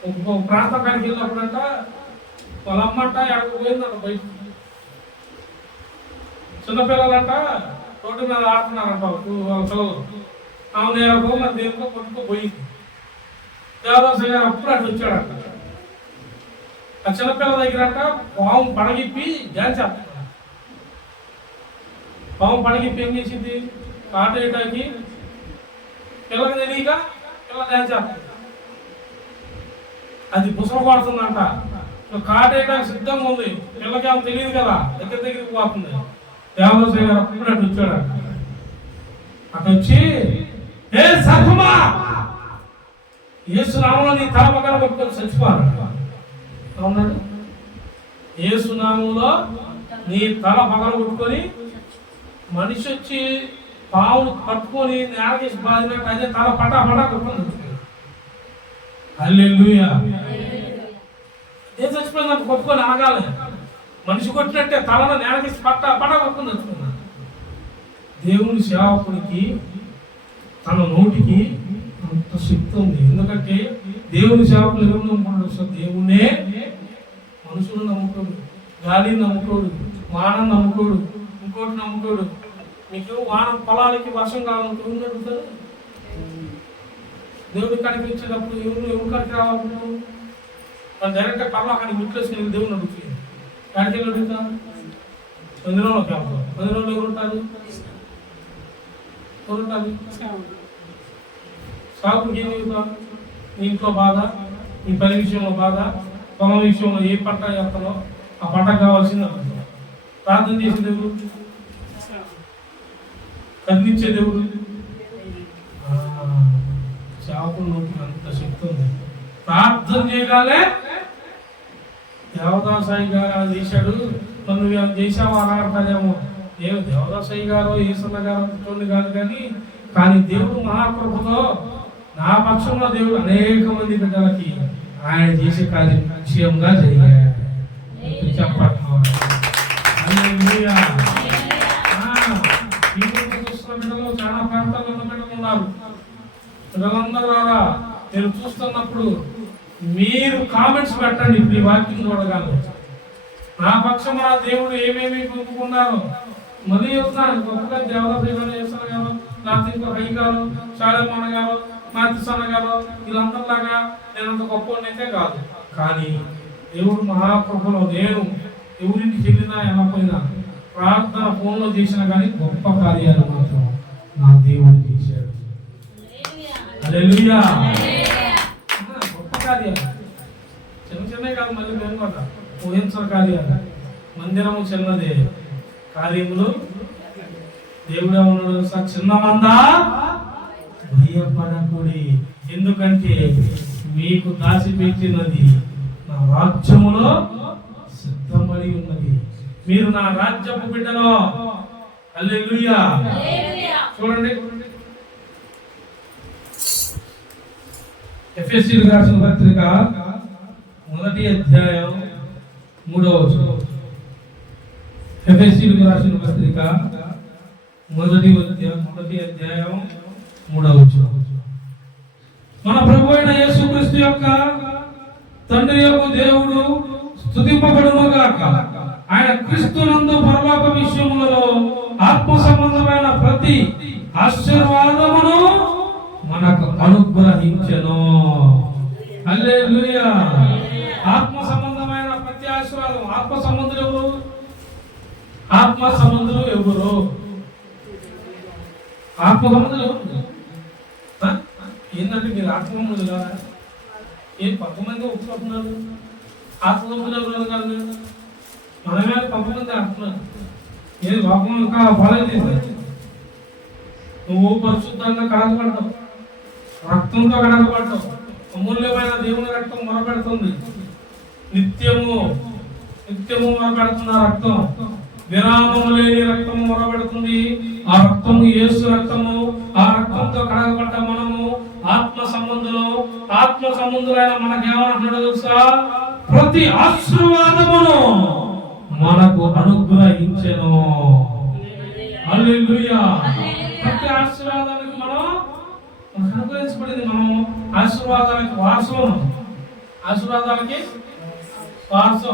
ఒక ప్రాంతం కాడికి వెళ్ళినప్పుడంట వాళ్ళ అమ్మంట ఎక్కడికి పోయిందంట. బయట చిన్నపిల్లలంట రోడ్డు మీద ఆడుతున్నారంట వాళ్ళ పిల్లలు. ఆమె నేరకో మరి దేనికో కొట్టుకో పోయింది. దేవదాసయ్య గారు అప్పుడు అటు వచ్చాడంట. ఆ చిన్నపిల్ల దగ్గరంట పాము పడగిప్పి డ్యాన్స్ చేస్తున్నాడు. పాము పడగిప్పి ఏం చేసింది? కాటేయటానికి పిల్లకి తెలియక పిల్ల డ్యాన్స్ చేస్తుంది. అది పుసలు పడుతుందంట. కాటేయడానికి సిద్ధంగా ఉంది. పిల్లకి ఆమె తెలియదు కదా, దగ్గరికి పోతుంది. దేవదాసయ్య గారు అప్పుడు అటు వచ్చాడంట. అటు వచ్చి ఏ సర్పమా యేసునామంలో నీ తల పక్కన కొట్టుకొని చచ్చిపోవాలంట. అవునండి, యేసునామంలో నీ తల పగల కొట్టుకొని మనిషి వచ్చి పావును పట్టుకొని నేరకేసి బాధినట్టు అదే తల పటా కొట్టుకొని చచ్చిపోయింది. హల్లెలూయా. ఏం చచ్చిపోయిందంట? కొట్టుకొని ఆగాలి. మనిషి కొట్టినట్టే తలను నేరకేసి పటా కొట్టుకొని చచ్చిపోయింది. దేవుని సేవకునికి తన నోటికి అంత శక్తి ఉంది. ఎందుకంటే దేవుని సేవకులు ఎవరు నమ్ముకున్నాడు? దేవునే. మనుషులు నమ్ముకోడు, గాలిని నమ్ముకోడు, వానం నమ్ముకోడు, ఇంకోటి నమ్ముకోడు. మీకు వానం పొలాలకి వర్షం కావాలంటే ఎవరు అడుగుతారు? దేవుడి కాడికి వచ్చేటప్పుడు ఎవరు కాడికి రావాలి? డైరెక్ట్గా పర్వాకాడికి ముట్లేసుకుని దేవుని అడుగుతుంది. కాడికి వెళ్ళి అడుగుతారు. 10 రోజులు కావాలి. 10 రోజులు ఎవరు ఉంటారు? సాగుకి ఏం చెబుతావు? నీ ఇంట్లో బాధ, ఈ పని విషయంలో బాధ, పొలం విషయంలో ఏ పంట వేస్తారో ఆ పంటకు కావాల్సింది ప్రార్థన చేసే దేవుడు, కదిలించే దేవుడు. చేపలు నోటికి అంత శక్తి ఉంది. ప్రార్థన చేయగానే దేవదాసాయి గారు అది చేశాడు, మరి నువ్వు ఏమైనా చేసావా అని అంటారేమో. ఏమి దేవదాసాయి గారు ఈశ్వర గారు చూడండి కాదు, కానీ దేవుడు మహాకృపతో నా పక్షంలో దేవుడు అనేక మంది బిడ్డలకి ఆయన చేసే కార్యం నిశ్చయంగా జరిగాయి. చెప్పండి. చూస్తున్న బిడ్డలు చాలా ప్రాంతాల్లో ఉన్న బిడ్డలు ఉన్నారు. పిల్లలందరూ రారా మీరు చూస్తున్నప్పుడు మీరు కామెంట్స్ పెట్టండి. ఇప్పుడు ఈ వాక్యం చూడగలరు. నా పక్షం నా దేవుడు ఏమేమి పొందుకున్నారు మళ్ళీ చెప్తున్నాను. గొప్పగా దేవదాసు గారు, ఈశ్వర గారు, లేకపోతే ఇంకో రై గారు, శాలమోన గారు, మాతిసన్న గారు, వీళ్ళందరిలాగా నేను అంత గొప్పనైతే కాదు. కానీ దేవుడు మహాకృపలో నేను ఎవరింటికి వెళ్ళినా వెళ్ళకపోయినా ప్రార్థన ఫోన్లో చేసినా కానీ గొప్ప కార్యాలు మాత్రం నా దేవుడు చేశాడు. హల్లెలూయా. గొప్ప కార్యాలు చిన్న చిన్నవి కాదు, మళ్ళీ మేము కదా ఊహించిన కార్యాలు. మందిరము చిన్నదే, కార్యములు దేవుడే ఉన్నాడు. చిన్న మందా భయపడకూడి, ఎందుకంటే మీకు దాచిపెట్టినది నా రాజ్యములో సిద్ధపడి ఉన్నది. మీరు నా రాజ్యపు బిడ్డలో. హల్లెలూయా. చూడండి ఎఫెసీయులకు రాసిన పత్రిక 1వ అధ్యాయం 3వ వచనం. ఎఫెసీయులకు రాసిన పత్రిక 1వ అధ్యాయం 3వ వచనం. మన ప్రభు అయిన యేసుక్రీస్తు యొక్క తండ్రి యొక్క దేవుడు స్తుతింపబడునుగాక. ఆయన క్రీస్తునందు పరలోక విషయములలో ఆత్మ సంబంధమైన ప్రతి ఆశీర్వాదమును మనకు అనుగ్రహించెను. హల్లెలూయా. ఆత్మ సంబంధమైన ప్రతి ఆశీర్వాదం. ఆత్మ సంబంధులు ఎవరు? ఆత్మ సంబంధులు ఎవరు? ఆత్మ సంబంధులు ఎవరు? ఏంటంటే మీరు ఆత్మ సంబంధులు కదా? ఏం 10 మంది ఒప్పుకుంటున్నారు? ఆత్మ సంబంధులు ఎవరు కాదు? మనమే 10 మంది అంటున్నారు. ఏది లోకం ఇంకా ఫాలో చేశారు. నువ్వు పరిశుద్ధంగా కడగబడతావు, రక్తంతో కడగబడతావు. అమూల్యమైన దేవుని రక్తం మొరపెడుతుంది. నిత్యము మొరపెడుతున్న రక్తం, విరామము లేని రక్తము మొరపెడుతుంది. ఆ రక్తము యేసు రక్తము. ఆ రక్తంతో కడగబడ్డ మనము ఆత్మ సంబంధులైన మనకేమన్నాడు తెలుసా? ప్రతి ఆశీర్వాదమును మనకు అనుగ్రహించెను. హల్లెలూయా. ప్రతి ఆశీర్వాదానికి మనం అనుగ్రహించబడింది. మనం ఆశీర్వాదాలకి వారసులు. ఆశీర్వాదాలకి వారసు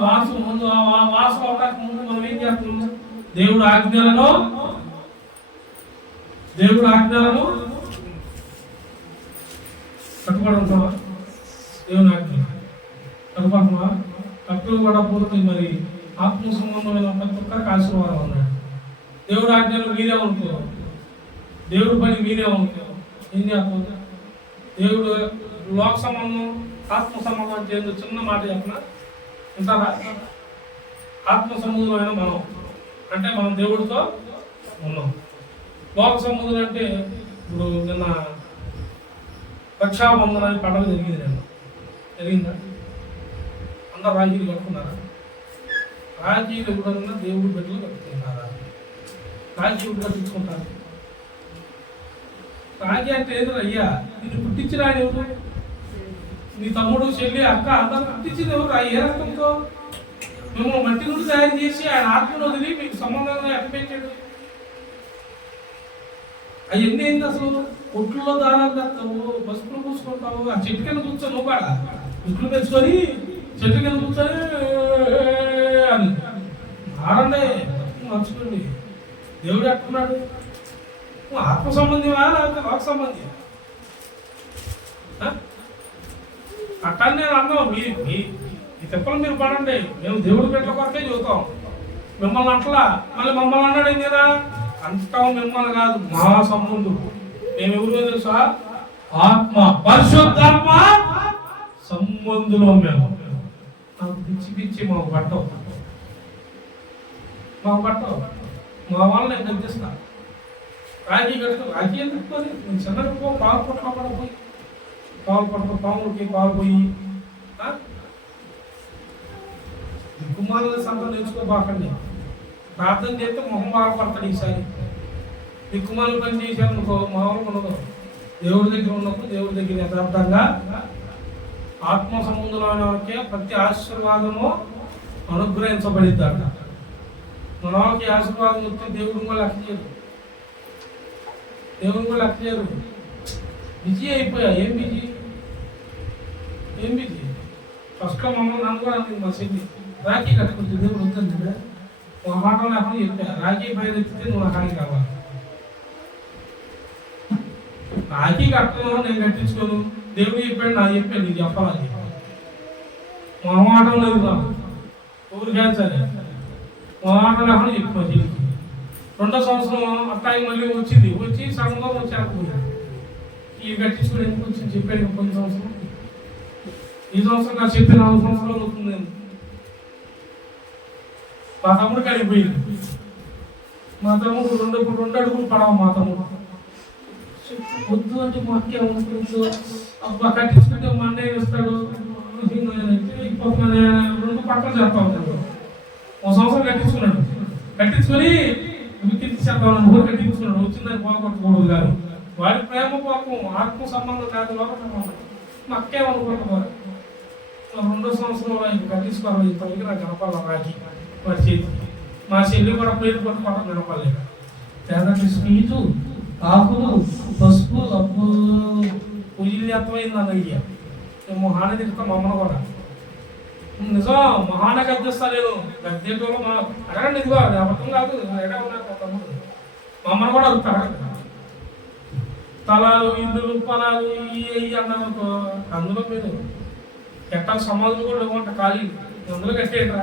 ముందు వారసులు అవడానికి ముందు మనం ఏం చేస్తున్నాం? దేవుడు ఆజ్ఞలను కట్టుబడి ఉంటావా? దేవుని ఆజ్ఞ కట్టుబడుతున్నావా? కట్టుబడకపోతే మరి ఆత్మ సంబంధమైన ప్రతి ఒక్కరికి ఆశీర్వాదం ఉన్నాడు. దేవుడు ఆజ్ఞలు మీరే అనుకో, దేవుడి పని మీరే అనుకో, ఏం చేస్తావు? దేవుడు లోక సంబంధం ఆత్మ సంబంధం చేయండి. చిన్న మాట చెప్పిన ఉంటారా? ఆత్మ సంబంధమైన మనం అంటే మనం దేవుడితో ఉన్నాం. లోక సంబంధం అంటే ఇప్పుడు నిన్న రక్షాబంధనాన్ని పండుగ జరిగిందా? అందరు రాజీలు కట్టుకున్నారా? రాజీలు ఎప్పుడన్నా దేవుడి బిడ్డలు కట్టుకుంటారా? రాజీ ఎప్పుడు కట్టించుకుంటారు? రాజీ అంటే ఏదో అయ్యా నిన్ను పుట్టించిన ఆయన ఎవరు? నీ తమ్ముడు, చెల్లి, అక్క అందరూ పుట్టించింది ఎవరు? ఏ రకంతో? మేము మట్టి నుండి తయారు చేసి ఆయన ఆత్మను వదిలి మీకు సంబంధంగా ఎట్టపెట్టాడు. అవన్నీ ఏంటి అసలు? ఒట్లలో దారాలు కడతావు, పసుపులు పూసుకుంటావు, ఆ చెట్టు కింద కూర్చొని నువ్వు కూడా ఉట్లు పెంచుకొని చెట్టు కింద కూర్చొని అని మారండి, మర్చుకోండి. దేవుడు ఎట్టున్నాడు? ఆత్మ సంబంధివా లేకపోతే లోక సంబంధి? అట్టాన్ని నేను అన్నాం. మీ తిప్పలు మీరు పడండి. మేము దేవుడి పెట్టల కొరకే చూస్తాం. మిమ్మల్ని అంటలా. మళ్ళీ మమ్మల్ని అన్నాడు ఏం కదా? అంటాం మిమ్మల్ని కాదు, మా సంబంధులు. మేము ఎవరు తెలుసా? ఆత్మ, పరిశుద్ధాత్మ మందులో మేము నాకు పిచ్చి మాకు పట్టవు మా వాళ్ళు నేను గర్తిస్తా రాఖీ కట్టుకో రాఖీ ఎందుకు నేను చిన్నగా పాలు పట్టుకోపోయి పాములకి పాలు పోయి కుమారుల సంపద నేర్చుకోబాకండి. ప్రార్థన చేస్తే మొహం బాగుపడతాడు. ఈసారి దిక్కుమాల పని చేశాను అనుకో మామూలు ఉండదు. దేవుడి దగ్గర ఉన్నప్పుడు దేవుడి దగ్గర యథార్థంగా ఆత్మ సంబంధులైన వారికే ప్రతి ఆశీర్వాదము అనుగ్రహించబడిద్దాట. మన వాళ్ళకి ఆశీర్వాదం వస్తే దేవుడిని కూడా లెక్క చేయరు. బిజీ అయిపోయా. ఏం బిజీ ఫస్ట్లో మమ్మల్ని నన్ను కూడా అంటుంది. మా చెల్లి రాఖీ కట్టుకుంటే దేవుడు వద్దండి ఒక మాట లేకుండా చెప్పా. రాఖీ పైన ఎత్తితే నువ్వు నా కాడికి రావాలి. రాఖీ కట్టను నేను కట్టించుకోను. దేవుడు చెప్పాడు నాకు చెప్పాడు నీకు చెప్పాలని. మా మాట లేదు నాకు ఊరికే సరే మా మాట లేకుండా చెప్పు. మా చెల్లికి 2వ సంవత్సరం అట్టాయి మళ్ళీ వచ్చి సగంలో వచ్చాకపోయాడు. ఈ కట్టించుకుని ఎందుకు వచ్చింది చెప్పాడు. కొన్ని సంవత్సరం ఈ సంవత్సరం నాకు చెప్పి 4 సంవత్సరాలు అవుతుంది. నేను మా తమ్ముడు కాడికి పోయింది. మా తమ్ముడు 2 అడుగులు పడవ. మా తమ్ముడు వద్దు అంటే మా అక్కే ఉంటుంది. అబ్బా కట్టించుకుంటే మా అన్నయ్య వస్తాడు. 2 పక్కన చేస్తా ఉంటాడు. 1 సంవత్సరం కట్టించుకొని ఊరు కట్టించుకున్నాడు. వచ్చిందని పోగొట్టకూడదు కాదు. వాడి ప్రేమ పాపం ఆత్మ సంబంధం కాదు, లోక సంబంధం. మా అక్కే అనుకుంటున్నారు. 2వ సంవత్సరంలో ఇంక కట్టించుకోవాలి. ఇంతవరకు నాకు గణపాల రాఖీ వాడి చేతి. మా చెల్లి కూడా ప్లేట్ పట్టుకోవడం గణపాలేక తేదటి స్వీటు ఆకులు పసుపు అప్పు పూజలు చేస్తమైంది అన్నయ్య. మొహాన తిరుగుతా మా అమ్మను కూడా నిజం మొహాన గద్దిస్తా. నేను గద్దెటోళ్ళు మా అడగండి. ఇదిగో అది అబద్ధం కాదు. ఎడా ఉన్నారు తమ్ముడు. మా అమ్మను కూడా అడుగుతారు. తలాలు ఇల్లులు పొలాలు ఇవి అన్నాను. అందులో మీరు ఎట్టాల సమాధులు కూడా ఇవ్వంట ఖాళీ అందులో కట్టేయరా.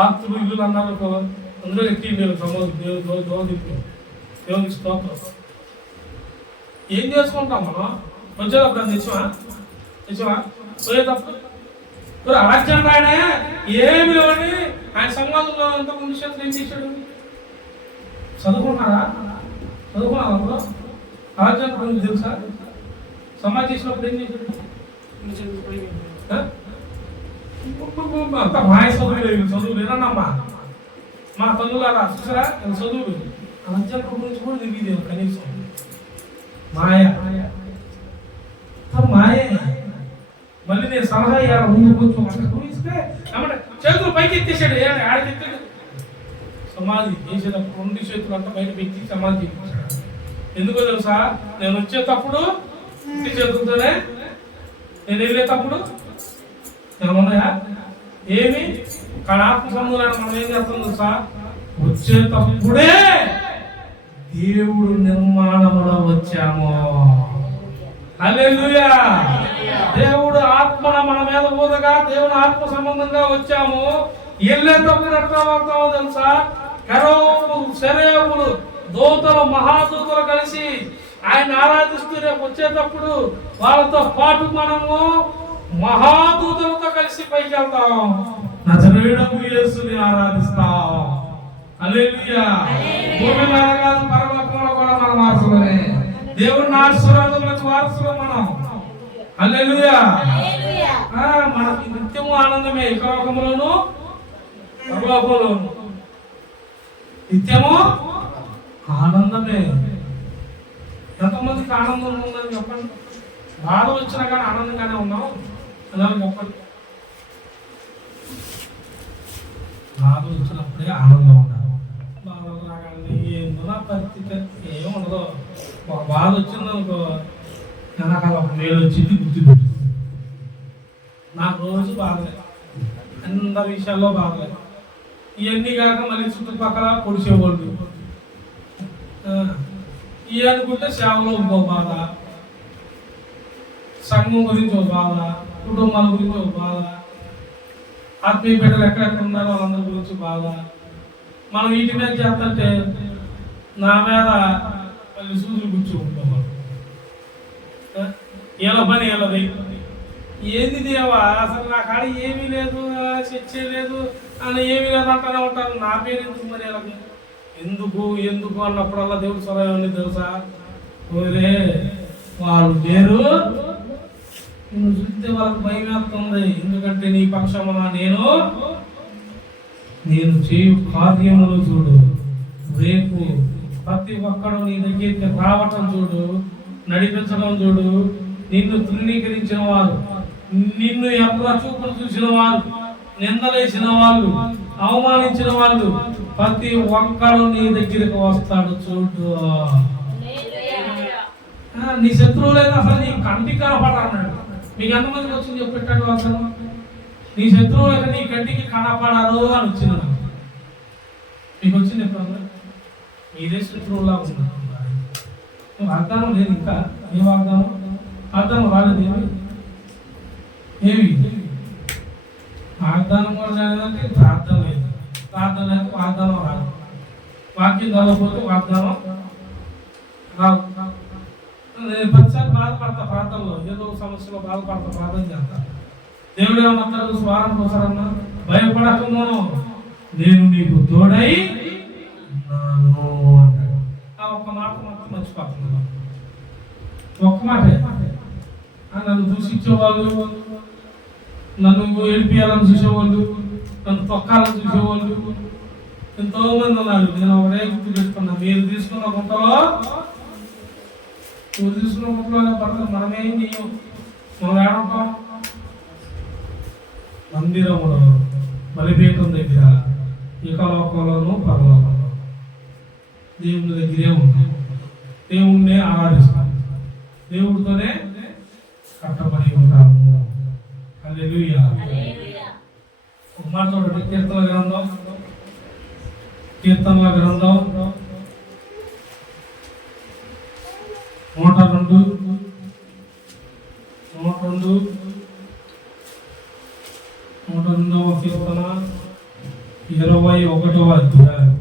ఆస్తులు ఇల్లులు అన్నారు అందులో కట్టి నేను సమాధులు దేవునికి స్తోత్రం. ఏం చేసుకుంటాం మనం? వచ్చేటప్పుడు తెచ్చమా పోయేటప్పుడు రాజ్యం ఆయన ఏమి లేవని ఆయన సమాధుల్లో ఎంతమంది చేతులు ఏం చేశాడు? చదువుకున్నారా అప్పుడు రాజ్యం గురించి తెలుసా? సమాధి చేసినప్పుడు ఏం చేశాడు? అంత మాయ చదువు లేనమ్మా. మా తల్లు అలా చూసారా చదువులు రాజ్యం గురించి కూడా తెలియదు కనీసం. మాయే. మళ్ళీ నేను సలహా ఇవ్వాలి. ముందు కొంచెం ఇస్తే చేతులు పైకి ఎత్తేసాడు. ఆడకెత్తాడు. సమాధి చేసేటప్పుడు 2 చేతులు అంతా బయట పెట్టి సమాధి చేయించాడు. ఎందుకో తెలుసా? నేను వచ్చేటప్పుడు 2 చేతులతోనే, నేను వెళ్ళేటప్పుడు ఏమన్నాయా ఏమి కానీ ఆత్మ సంబంధులైన మనం ఏం చేస్తాం తెలుసా? వచ్చేటప్పుడే దేవుడు నిర్మాణంలో వచ్చాము. హల్లెలూయా. దేవుడు ఆత్మన మన మీద ఊదగా దేవుని ఆత్మ సంబంధంగా వచ్చాము. వెళ్ళేటప్పుడు ఎట్లా అవుతామో తెలుసా? శరేవులు దూతలు మహాదూతలు కలిసి ఆయన ఆరాధిస్తూ రేపు వచ్చేటప్పుడు వాళ్ళతో పాటు మనము మహాదూతలతో కలిసి పైకి వెళ్తాం. నజరేయుడగు యేసుని ఆరాధిస్తాం. హల్లెలూయా. భూమి మీద కాదు పరలోకంలో కూడా మన వారసులమే. దేవుని ఆశీర్వాదములకు వారసులు మనం. హల్లెలూయా. మనకి నిత్యము ఆనందమే. ఇక లోకములోను పరలోకంలోను నిత్యము ఆనందమే. ఎంతమందికి ఆనందం ఉందని చెప్పండి. బాధ వచ్చినా కానీ ఆనందంగానే ఉన్నాం అలా చెప్పండి. బాధ వచ్చినప్పుడే ఆనందం ఉండాలి. బాధ రాగానే ఏందో నా పరిస్థితి ఏం ఉండదు. ఒక బాధ వచ్చిందనుకో వెనకాల ఒక మేలు వచ్చింది గుర్తుపెట్టు. నాకు రోజు బాధలే, అందరి విషయాల్లో బాధలే. ఇవన్నీ కాక మళ్ళీ చుట్టుపక్కల పొడిచేవాళ్ళు ఇవి అనుకుంటే సేవలో ఇంకో బాధ, సంఘం గురించి ఒక బాధ, కుటుంబాల గురించి ఒక బాధ, ఆత్మీయ బిడ్డలు ఎక్కడెక్కడ ఉన్నారో వాళ్ళందరి గురించి బాధ. మనం వీటి మీద చేస్తుంటే నా మీద మళ్ళీ సూదులు కూర్చోకుంటాం. ఎలా పని వెళ్ళది ఏంది దేవా అసలు నా కాడ ఏమీ లేదు, చర్చే లేదు అని ఏమీ లేదు అంటూనే ఉంటారు. నా పేరు ఎందుకు మరి అలాగే? ఎందుకు ఎందుకు అన్నప్పుడల్లా దేవుడు సలహా తెలుసా? ఓరే వాళ్ళు లేరు, నువ్వు చూస్తే వాళ్ళకి భయం వేస్తుంది. ఎందుకంటే నీ పక్షమున నేను చేయు కార్యములు చూడు. రేపు ప్రతి ఒక్కడు నీ దగ్గరికి రావటం చూడు, నడిపించడం చూడు. నిన్ను తృణీకరించిన వారు, నిన్ను ఎర్ర చూపులు చూసిన వారు, నిందలేసిన వాళ్ళు, అవమానించిన వాళ్ళు, ప్రతి ఒక్కడు నీ దగ్గరికి వస్తాడు చూడు. నీ శత్రువులైనా అసలు నీ కంటికి కనపడన్నాడు. మీకు ఎంతమందికి వచ్చింది చెప్పేటాడు అసలు? నీ శత్రువులు నీ కంటికి కనపడరు అని వచ్చింది. మీకు వచ్చింది ఎప్పుడు? మీరే శత్రువులా ఉన్నారు. వాగ్దానం లేదు, ఇంకా ఏ వాగ్దానం? వాగ్దానం రాలేదు. ఏమి వాగ్దానం కూడా లేదంటే ప్రార్థన లేదు, ప్రార్థన లేకపోతే వాగ్దానం రాదు, వాక్యం చదవకపోతే వాగ్దానం రాదు. నేను ప్రతిసారి బాధపడతా ప్రార్థనలో, ఏదో సమస్యలో బాధపడతా, ప్రార్థన చేస్తా. దేవుడు ఏమన్నారు? స్వారం కోసరన్నా భయపడకము, నేను నీకు తోడై అంటాడు. ఆ ఒక్క మాట మాత్రం మర్చిపోతున్నాను. ఒక్క మాటే. నన్ను దూషించేవాళ్ళు, నన్ను ఏడిపియాలని చూసేవాళ్ళు, నన్ను తొక్కాలని చూసేవాళ్ళు ఎంతో మంది ఉన్నారు. నేను ఒకటే గుర్తు పెట్టుకున్నా, మీరు తీసుకున్న గుంటలో, నువ్వు తీసుకున్న గుంటలో పడతాం. మనమేం చెయ్యం. మనం ఏమంటాం? మందిరములో, బలిపీఠం దగ్గర, ఇకలోకంలోనూ పరలోకంలో దేవుని దగ్గరే ఉంటాం. దేవుణ్ణే ఆరాధిస్తాం, దేవుడితోనే కట్టబడి ఉంటాము. హల్లెలూయా. ఒక మాట చూడండి, కీర్తనల గ్రంథం 102వ కీర్తన 21వ అధ్యాయం.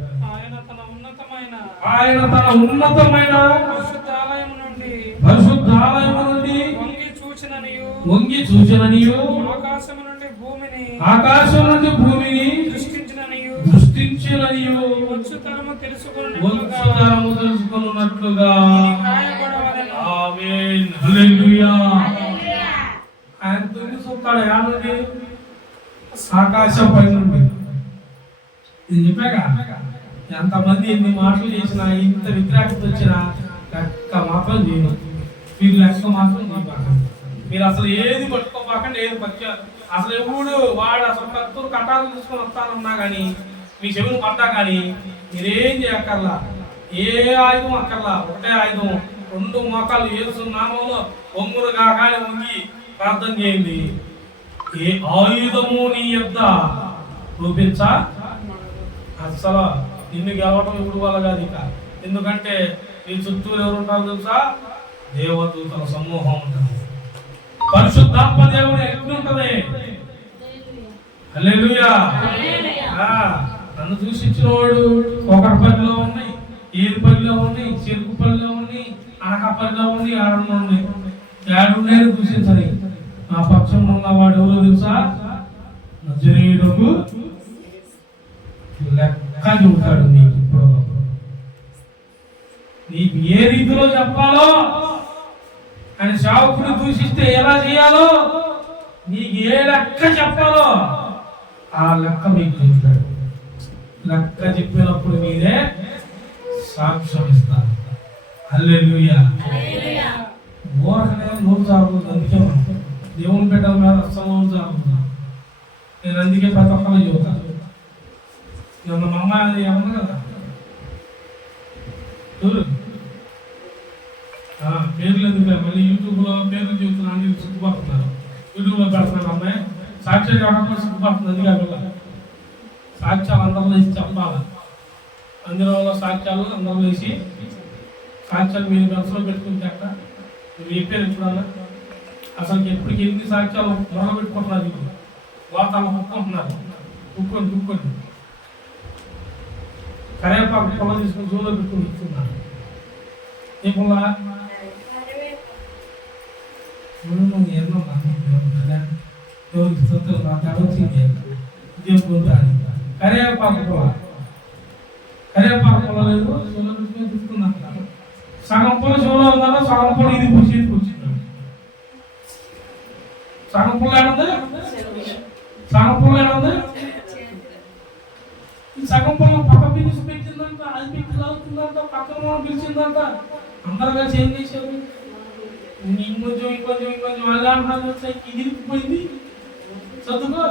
ఆయన తన ఉన్నతమైన పరిశుద్ధాలయము నుండి వంగి చూచిననియు ఆకాశం నుండి భూమిని దృష్టించిననియు వచ్చుతరము తెలుసుకొనున్నట్లుగా. ఆమేన్. హల్లెలూయా. ఆయన తొంగి చూస్తాడు యానుండి, ఆకాశం పై నుండి. నేను చెప్పాగా, ఎంతమంది ఎన్ని మాటలు చేసినా, ఇంత వ్యతిరేకత వచ్చినా లెక్క మాత్రం చేయను. మీరు లెక్క మాత్రం చేయబాకండి. మీరు అసలు ఏది పట్టుకోబాకండి, ఏది అసలు ఎప్పుడు వాడు అసలు కత్తులు కట్టాలు తీసుకొని వస్తానన్నా కానీ, మీ చెవులు పడ్డా కానీ మీరేం చేయక్కర్లా. ఏ ఆయుధం అక్కర్లా. ఒకటే ఆయుధం, 2 మోకాలు యేసు నామంలో ఒంగురుగా కానీ వంగి ప్రార్థన చేయండి. ఏ ఆయుధము నీ యొద్ద రూపించా అసలు నిన్ను గెలవటం ఇప్పుడు వల్ల కాదు. ఇక ఎందుకంటే నీ చుట్టూరు ఎవరు ఉంటారో తెలుసా? దేవదూతల సమూహం ఉంటుంది. పరిశుద్ధాత్మ దేవుడు ఎక్కడ ఉంటది? హల్లెలూయా. నన్ను దూషించిన వాడు ఒకటిపల్లిలో ఉన్నాయి, ఏడుపల్లిలో ఉన్నాయి, చెరుకుపల్లిలో ఉన్నాయి, అనకాపల్లిలో ఉన్నాయి, ఆడలో ఉన్నాయి. ఏడున్నాయని దూషించని నా పక్షంలో ఉన్నవాడు ఎవరో తెలుసా? నజరేయుడగు లెక్క చూస్తాడు. నీకు ఇప్పుడు నీకు ఏ రీతిలో చెప్పాలో, ఆయన సేవకుని దూషిస్తే ఎలా చేయాలో, నీకు ఏ లెక్క చెప్పాలో ఆ లెక్క మీకు చెప్తాడు. లెక్క చెప్పినప్పుడు మీరే సాక్ష్యం ఇస్తారు. హల్లెలూయా. ఊరకనే నోరు జారుతుంది. అందుకే దేవుని బిడ్డల మీద అస్సలు నోరు జారుతుంది. నేను అందుకే ప్రతి ఒక్కరు చెబుతాను. నన్ను మా అమ్మాయి అది ఏమన్నా కదా, పేర్లు ఎందుకు మళ్ళీ యూట్యూబ్లో పేర్లు చెబుతున్నాను, సిగ్గుపడుతున్నారు. యూట్యూబ్లో పెడుతున్నాను, అమ్మాయి సాక్ష్యం కావడం సిగ్గుపడుతుంది. అది కాకుండా సాక్ష్యాలు అందరిలో వేసి చెప్పాలి. అందులో సాక్ష్యాలు అందరిలో వేసి, సాక్ష్యాలు మీరు మనసులో పెట్టుకుని చెక్క మీరు చెప్పారు ఎప్పుడన్నా? అసలు ఎప్పటికి ఎన్ని సాక్ష్యాలు మొదలు పెట్టుకుంటున్నారు, మీకు వాతావరణం కుక్కుంటున్నారు. కుక్కోండి కరేపాకు పొలం తీసుకుని జూలో పెట్టుకుని ఇస్తున్నారు. ఈ పొల ఎన్నో దేవుడికి స్తోత్రం. నా తేడా వచ్చింది దేవుడు అని కరివేపాకు లేదు తీసుకున్నాను. సగం పొల చెవులో ఉందా, సగం పొల ఇది చేతికి వచ్చింది. సగం పొల ఏడుంది, సగం పొల ఏడుంది. ఈ సగం పొల పక్క పిలిచి పెట్టిందంట, అది పెట్టి లాగుతుందంట, పక్కన పిలిచిందంట. అందరు కలిసి ఏం చేశారు? ఇంకొంచెం వాళ్ళు అంటున్నారు, ఇది ఇరిగిపోయింది చదువుకో.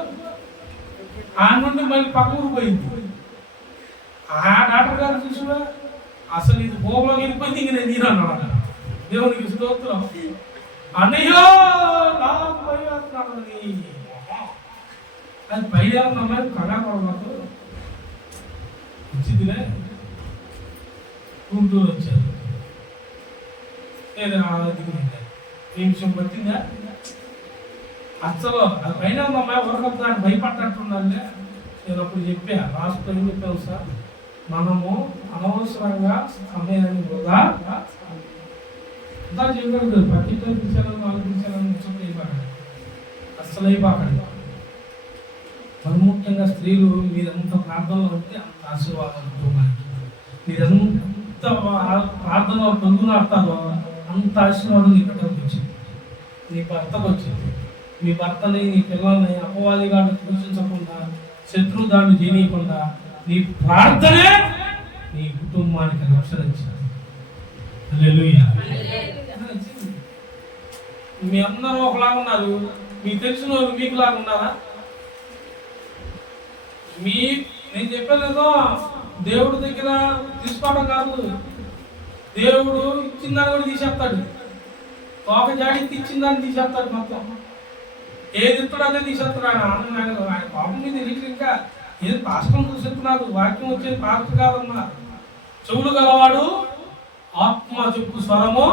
ఆ నుండి మళ్ళీ పక్క ఊరు పోయింది. ఆ డాక్టర్ గారు చూసినా అసలు ఇది భూమిలో వెళ్ళిపోయింది, ఇంక నేను తినన్నాడు. దేవునికి స్తోత్రం. అన్నయ్యో అది బయలుదేరున్నా కంగారు వచ్చిందిలే. గుంటూరు వచ్చారు, నిమిషం పట్టిందా అసలు అది పైన ఉందమ్మా. ఎవరికొద్దా అని భయపడ్డట్టున్నాలే. నేను అప్పుడు చెప్పా, లాస్ట్ ఏం చెప్పాను సార్, మనము అనవసరంగా సమయాన్ని వృధా చేయకూడదు. పట్టితో పిలిచాలని వాళ్ళు పిలిచాలని ముచ్చట అయిపోకండి, అస్సలు అయిపోకండి. మరి ముఖ్యంగా స్త్రీలు మీరంత ప్రార్థనలో ఉంటే అంత ఆశీర్వాదం కుటుంబానికి. మీరెంత ప్రార్థనలో పొందులాడతారో అంత ఆశీర్వాదం నీ బిడ్డకు వచ్చింది, నీ భర్తకు వచ్చింది. మీ భర్తని, నీ పిల్లల్ని అపవాదిగా సూచించకుండా, శత్రువు దాన్ని చేయనీయకుండా నీ ప్రార్థనే నీ కుటుంబానికి రక్షణ ఇచ్చింది. హల్లెలూయా. మీ అందరూ ఒకలాగా ఉన్నారు, మీకు తెలిసిన వాళ్ళు మీకులాగా ఉన్నారా? నేను చెప్పలేదో దేవుడి దగ్గర తీసుకోవడం కాదు, దేవుడు ఇచ్చిందాన్ని కూడా తీసేస్తాడు. తోక జాడికి ఇచ్చిందాన్ని తీసేస్తాడు. మొత్తం ఏది ఇస్తాడు అదే తీసేస్తాడు. ఆయన పాపం మీద తెలియదు. ఇంకా ఏది పాస్టం చూసేస్తున్నాడు. వాక్యం వచ్చేది పాస్టర్ కాదన్నా. చెవులు గలవాడు ఆత్మ చెప్పు స్వరము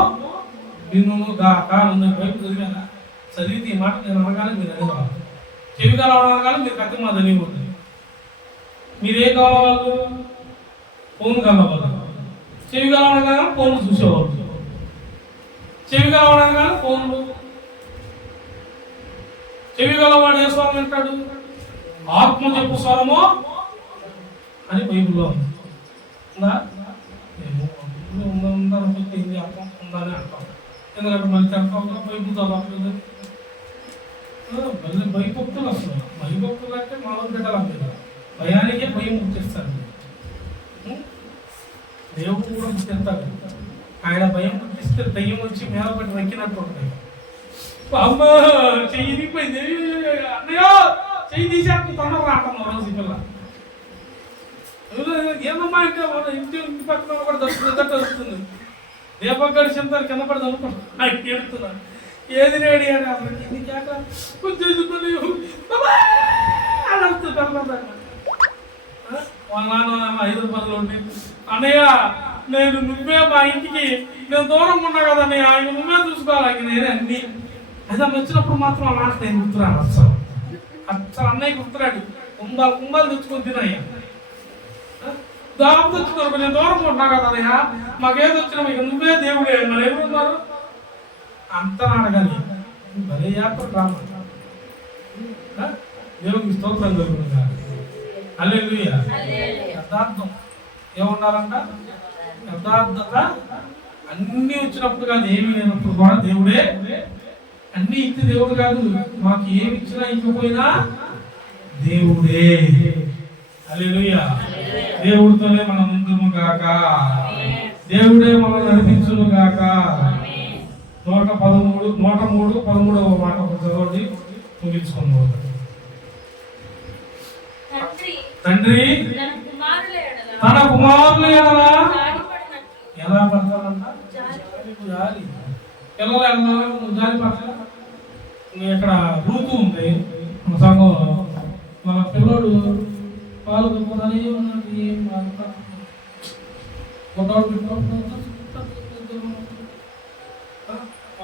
వినును గాక. వైపు చదివాను, చదివితే ఈ మాట నేను అనగానే మీరు అడగవాలి. చెవి గలవాడు అనగానే మీరు కత్తి మా చదివద్దు. మీరే కావాలి? ఫోన్ కలవాలి. చెవి కలవడగా ఫోన్లు చూసేవాళ్ళు, చెవి కలవడగా ఫోన్లు. చెవి గలవాడు ఏ స్వరం వింటాడు? ఆత్మ చెప్పు స్వరము అని బైబిల్లో ఉందా? ఉందనుకుంటే ఇది అర్థం ఉందని అంటాం. ఎందుకంటే మళ్ళీ అంటాం బైబిల్ చదవట్లేదు. మళ్ళీ భయభక్తులు అసలు భయభక్తులు అంటే మాలో పెట్టాలి. భయానికే భయం పుట్టిస్తాడు. దేవుడు కూడా పుట్టిస్తాడు. ఆయన భయం పుట్టిస్తే దయ్యం వచ్చి మీద పట్టి నక్కినట్టు ఉంటాయి. అమ్మ చెయ్యిపోయింది, అన్నయ్యో చెయ్యి తీసేట్టు తొందరగా రాకున్నాం రోజు పిల్ల. ఏమమ్మా అంటే ఇంటి పక్కన కూడా దొరుకుతుంది. దీపక్ గడి చింతలు కింద పడి దొరుకుతున్నాను ఏడుతున్నాను. ఏది రెడీ అని అసలు ఇది కేక కొంచెం వాళ్ళ నాన్న 5 రూపాయలు ఉండి, అన్నయ్య నేను నువ్వే మా ఇంటికి నేను దూరంగా ఉన్నా కదా అన్నయ్య, ఆయన నువ్వే చూసుకోవాలి. నేనే అన్ని అది వచ్చినప్పుడు మాత్రం ఆ మాట నేను గుర్తురాను. అసలు అన్నయ్య గుర్తురాడు. కుంభాలు తెచ్చుకొని తినయ్యా. దాపు తెచ్చుకున్నారు, నేను దూరంగా ఉన్నా కదా అన్నయ్య, మాకేది వచ్చినా ఇక నువ్వే దేవుడే. మరి ఎవరున్నారు అంతా అడగాలి. భలే యాత్ర డ్రామా. దేవునికి స్తోత్రం జరుగుతుంది. హల్లెలూయా. యథార్థం ఏముండాలంట? యథార్థత. అన్ని వచ్చినప్పుడు కాదు, ఏమి లేనప్పుడు కూడా దేవుడే. అన్ని ఇచ్చి దేవుడు కాదు, మాకు ఏమి ఇచ్చినా ఇవ్వకపోయినా దేవుడే. హల్లెలూయా. దేవుడితోనే మనం ఉందుము గాక, దేవుడే మనల్ని నడిపించును గాక. 113వ మాట చదవండి, ముగించుకుందాం. తండ్రి తన కుమారులు ఎలా పడతారంట? జాలి. పిల్లలు జాలి పడతా. ఇక్కడ రూతు ఉంది మన సంఘంలో. మన పిల్లడు పాలు పెట్టుకోదని ఉన్నది. ఏం కొట్టాడు పెట్టుకోవడం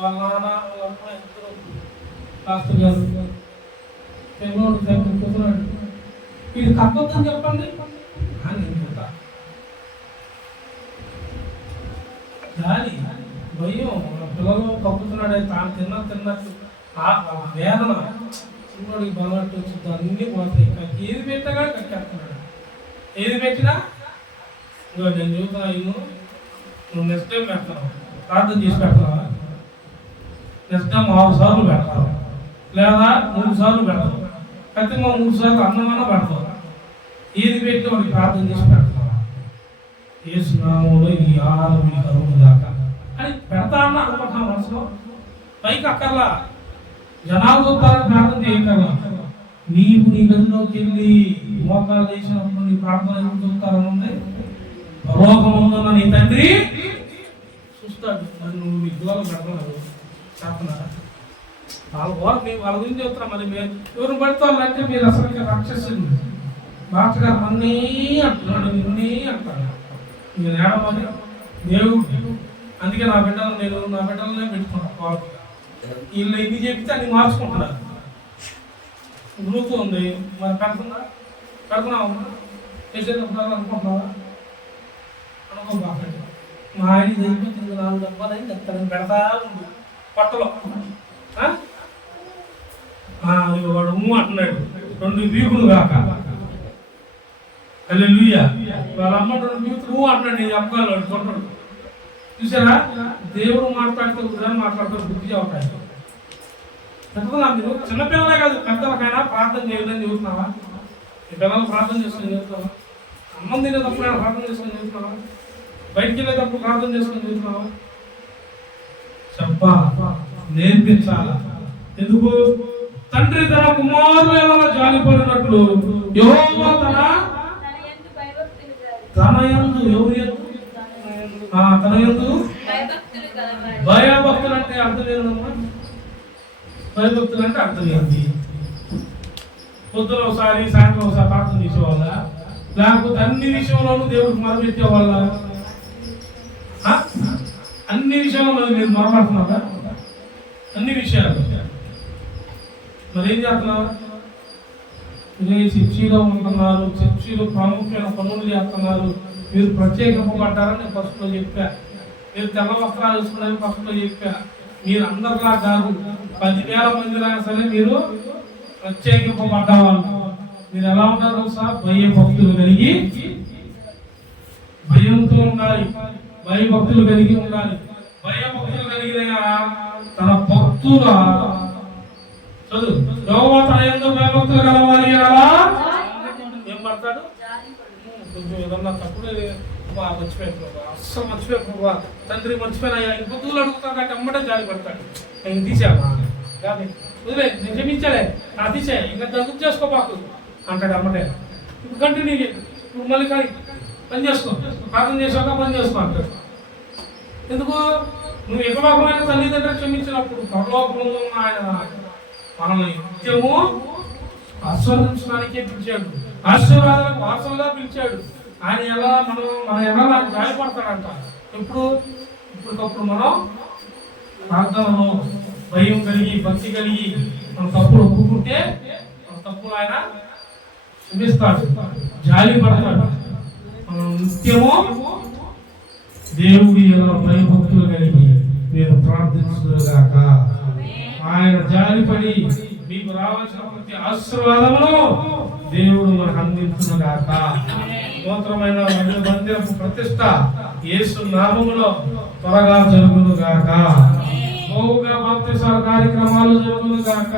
వాళ్ళ నాన్న వాళ్ళ అమ్మ ఇద్దరు పాస్టర్ గారు. పిల్లడు కూతున్నాడు. వీడు కట్టొద్దని చెప్పండి అని నేను చెప్తా. జాలి భయం. మన పిల్లలు కప్పుతున్నాడే తాను తిన్నట్టు ఆ వేదన చిన్నోడికి బలపట్టు వచ్చింది, అన్ని పోతాయి. ఏది పెట్టగా కట్టేస్తున్నాడు. ఏది పెట్టినా ఇంకో నేను చూస్తున్నా, నువ్వు నెక్స్ట్ టైం పెడతావు, ప్రార్థన చేసి పెడతావా? నెక్స్ట్ టైం 6 సార్లు పెడతావు, లేదా 3 సార్లు పెడతావు, ఖచ్చితంగా 3 సార్లు అన్నమన్నా పెడతావు. ఏది పెట్టి వాడికి ప్రార్థన చేసి పెడతావా? యేసు నామములో ఈ ఆహారం కరువు దాకా అని పెడతా అన్న అనుకుంటున్నా మనసులో. పైకి అక్కర్లా, జనాలు చూస్తారని ప్రార్థన చేయకర్లా. నీవు నీ గదిలోకి వెళ్ళి మోకాలు చేసినప్పుడు నీ ప్రార్థన ఎవరు చూస్తారని ఉంది? పరలోకమున్న నీ తండ్రి చూస్తాడు. మరి నువ్వు నీ దూరం పెడతావు చెప్తున్నారా? వాళ్ళ గురించి చెప్తున్నా. మరి మీరు ఎవరు పడతారంటే మీరు అసలు రాక్షసులు. మాస్టర్ గారు అన్నీ అంటున్నాడు, నిన్నే అంటాడు. నేను ఏడమని దేవుడు. అందుకే నా బిడ్డలనే పెట్టుకున్నాను వాళ్ళకి. వీళ్ళు ఎన్ని చెప్తే అన్ని మార్చుకుంటున్నారు. గ్రూప్ ఉంది, మరి పెడుతున్నావు చేసేటప్పుడు అనుకుంటున్నావా? అనుకోబా. మా ఆయన జరిగిపోతుంది 4 డబ్బాలు అయింది ఎక్కడని పెడతా ఉంది పట్టలో. వాడు అంటున్నాడు 2 వీకులు కాక. హల్లెలూయా. వాళ్ళ అమ్మ 2 వీకులు అంటున్నాడు. నేను చెప్పగలను వాడు కొట్టడు. చూసారా? దేవుడు మాట్లాడితే ఉదాహరణ మాట్లాడితే బుద్ధి అవుతాయి. చెప్తున్నా, మీరు చిన్నపిల్లలే కాదు పెద్దలకైనా ప్రార్థన చేయాలని చెబుతున్నావా? ఈ పిల్లలు ప్రార్థన చేసుకుని చెబుతున్నావా? అన్నం తినేటప్పుడు ప్రార్థన చేసుకుని చెబుతున్నావా? బయటికి వెళ్ళేటప్పుడు ప్రార్థన చేసుకుని చెబుతున్నావా? చెప్పా, నేర్పించాలా. ఎందుకు? తండ్రి తన కుమారుల జాలిపడినట్లు యెహోవా తన యందు భయభక్తులు అంటే అర్థం లేదమ్మా. భయభక్తులు అంటే అర్థం ఏంటి? పొద్దున ఒకసారి సాయంత్రం ఒకసారి ప్రార్థన చేసేవాళ్ళ, లేకపోతే అన్ని విషయంలోనూ దేవుడికి మొరపెట్టేవాళ్ళ? అన్ని విషయంలో మీరు మొరపెడుతున్నారా? అన్ని విషయాలు మరి ఏం చేస్తున్నారు? చర్చిలో ఉంటున్నారు, చర్చిలో ప్రాముఖ్యమైన పనులు చేస్తున్నారు. మీరు ప్రత్యేకింపబడ్డారని నేను ఫస్ట్లో చెప్పా. మీరు తెల్ల వస్త్రాలు వేసుకున్నారని ఫస్ట్లో చెప్పా. మీరు అందరిలా కాదు, 10,000 మందిరైనా సరే మీరు ప్రత్యేకింపబడ్డవాళ్ళు. మీరు ఎలా ఉన్నారు తెలుసా? భయభక్తులు కలిగి, భయంతో ఉండాలి. భయభక్తులు కలిగి ఉండాలి. భయభక్తులు కలిగిన తన భక్తుల చదువు యెహోవా తన యందు భయభక్తులు గలవారి ఎలా ఏం పడతాడు? కొంచెం ఏదన్నా తప్పుడు మర్చిపోయాడు, అస్సలు మర్చిపోయా తండ్రి మర్చిపోయినా ఇంకొద్దులు అడుగుతా కాబట్టి అమ్మటే జాలి పడతాడు. నేను తీసామా కానీ వదిలే, నేను క్షమించాలే, నా తీసే, ఇంకా దగ్గు చేసుకోపాకు అంటాడు అమ్మటే. ఇప్పుడు కంటిన్యూ ఇప్పుడు మళ్ళీ కానీ పని చేసుకో, ప్రార్థన చేసాక పని చేసుకో అంటాడు. ఎందుకు? నువ్వు ఎకలోకమైన తల్లిదండ్రులు క్షమించినప్పుడు పరలోకంలో ఆయన మనల్ని నిత్యము ఆశీర్వదించడానికే పిలిచాడు, ఆశీర్వాదాలకు వారసులుగా పిలిచాడు. ఆయన ఎలా మనం ఎలా గాయపడతాడంట. ఇప్పటికప్పుడు మనం ప్రార్థనలో భయం కలిగి, భక్తి కలిగి మన తప్పులు ఒప్పుకుంటే మన తప్పులు ఆయన క్షమిస్తాడు, జాలి పడతాడు. మనం నిత్యము దేవుడి ఎలా భయభక్తులు కలిగి మీరు ప్రార్థించుగాక. ఆయన జాలిపడి మీకు రావాల్సిన ప్రతి ఆశీర్వాదమును దేవుడు మనకు అందించుగాక. నూతనమైన మందిరపు ప్రతిష్ట యేసు నామములో త్వరగా జరుగునుగాక. బహుగా బాప్తిసాల కార్యక్రమాలు జరుగునుగాక.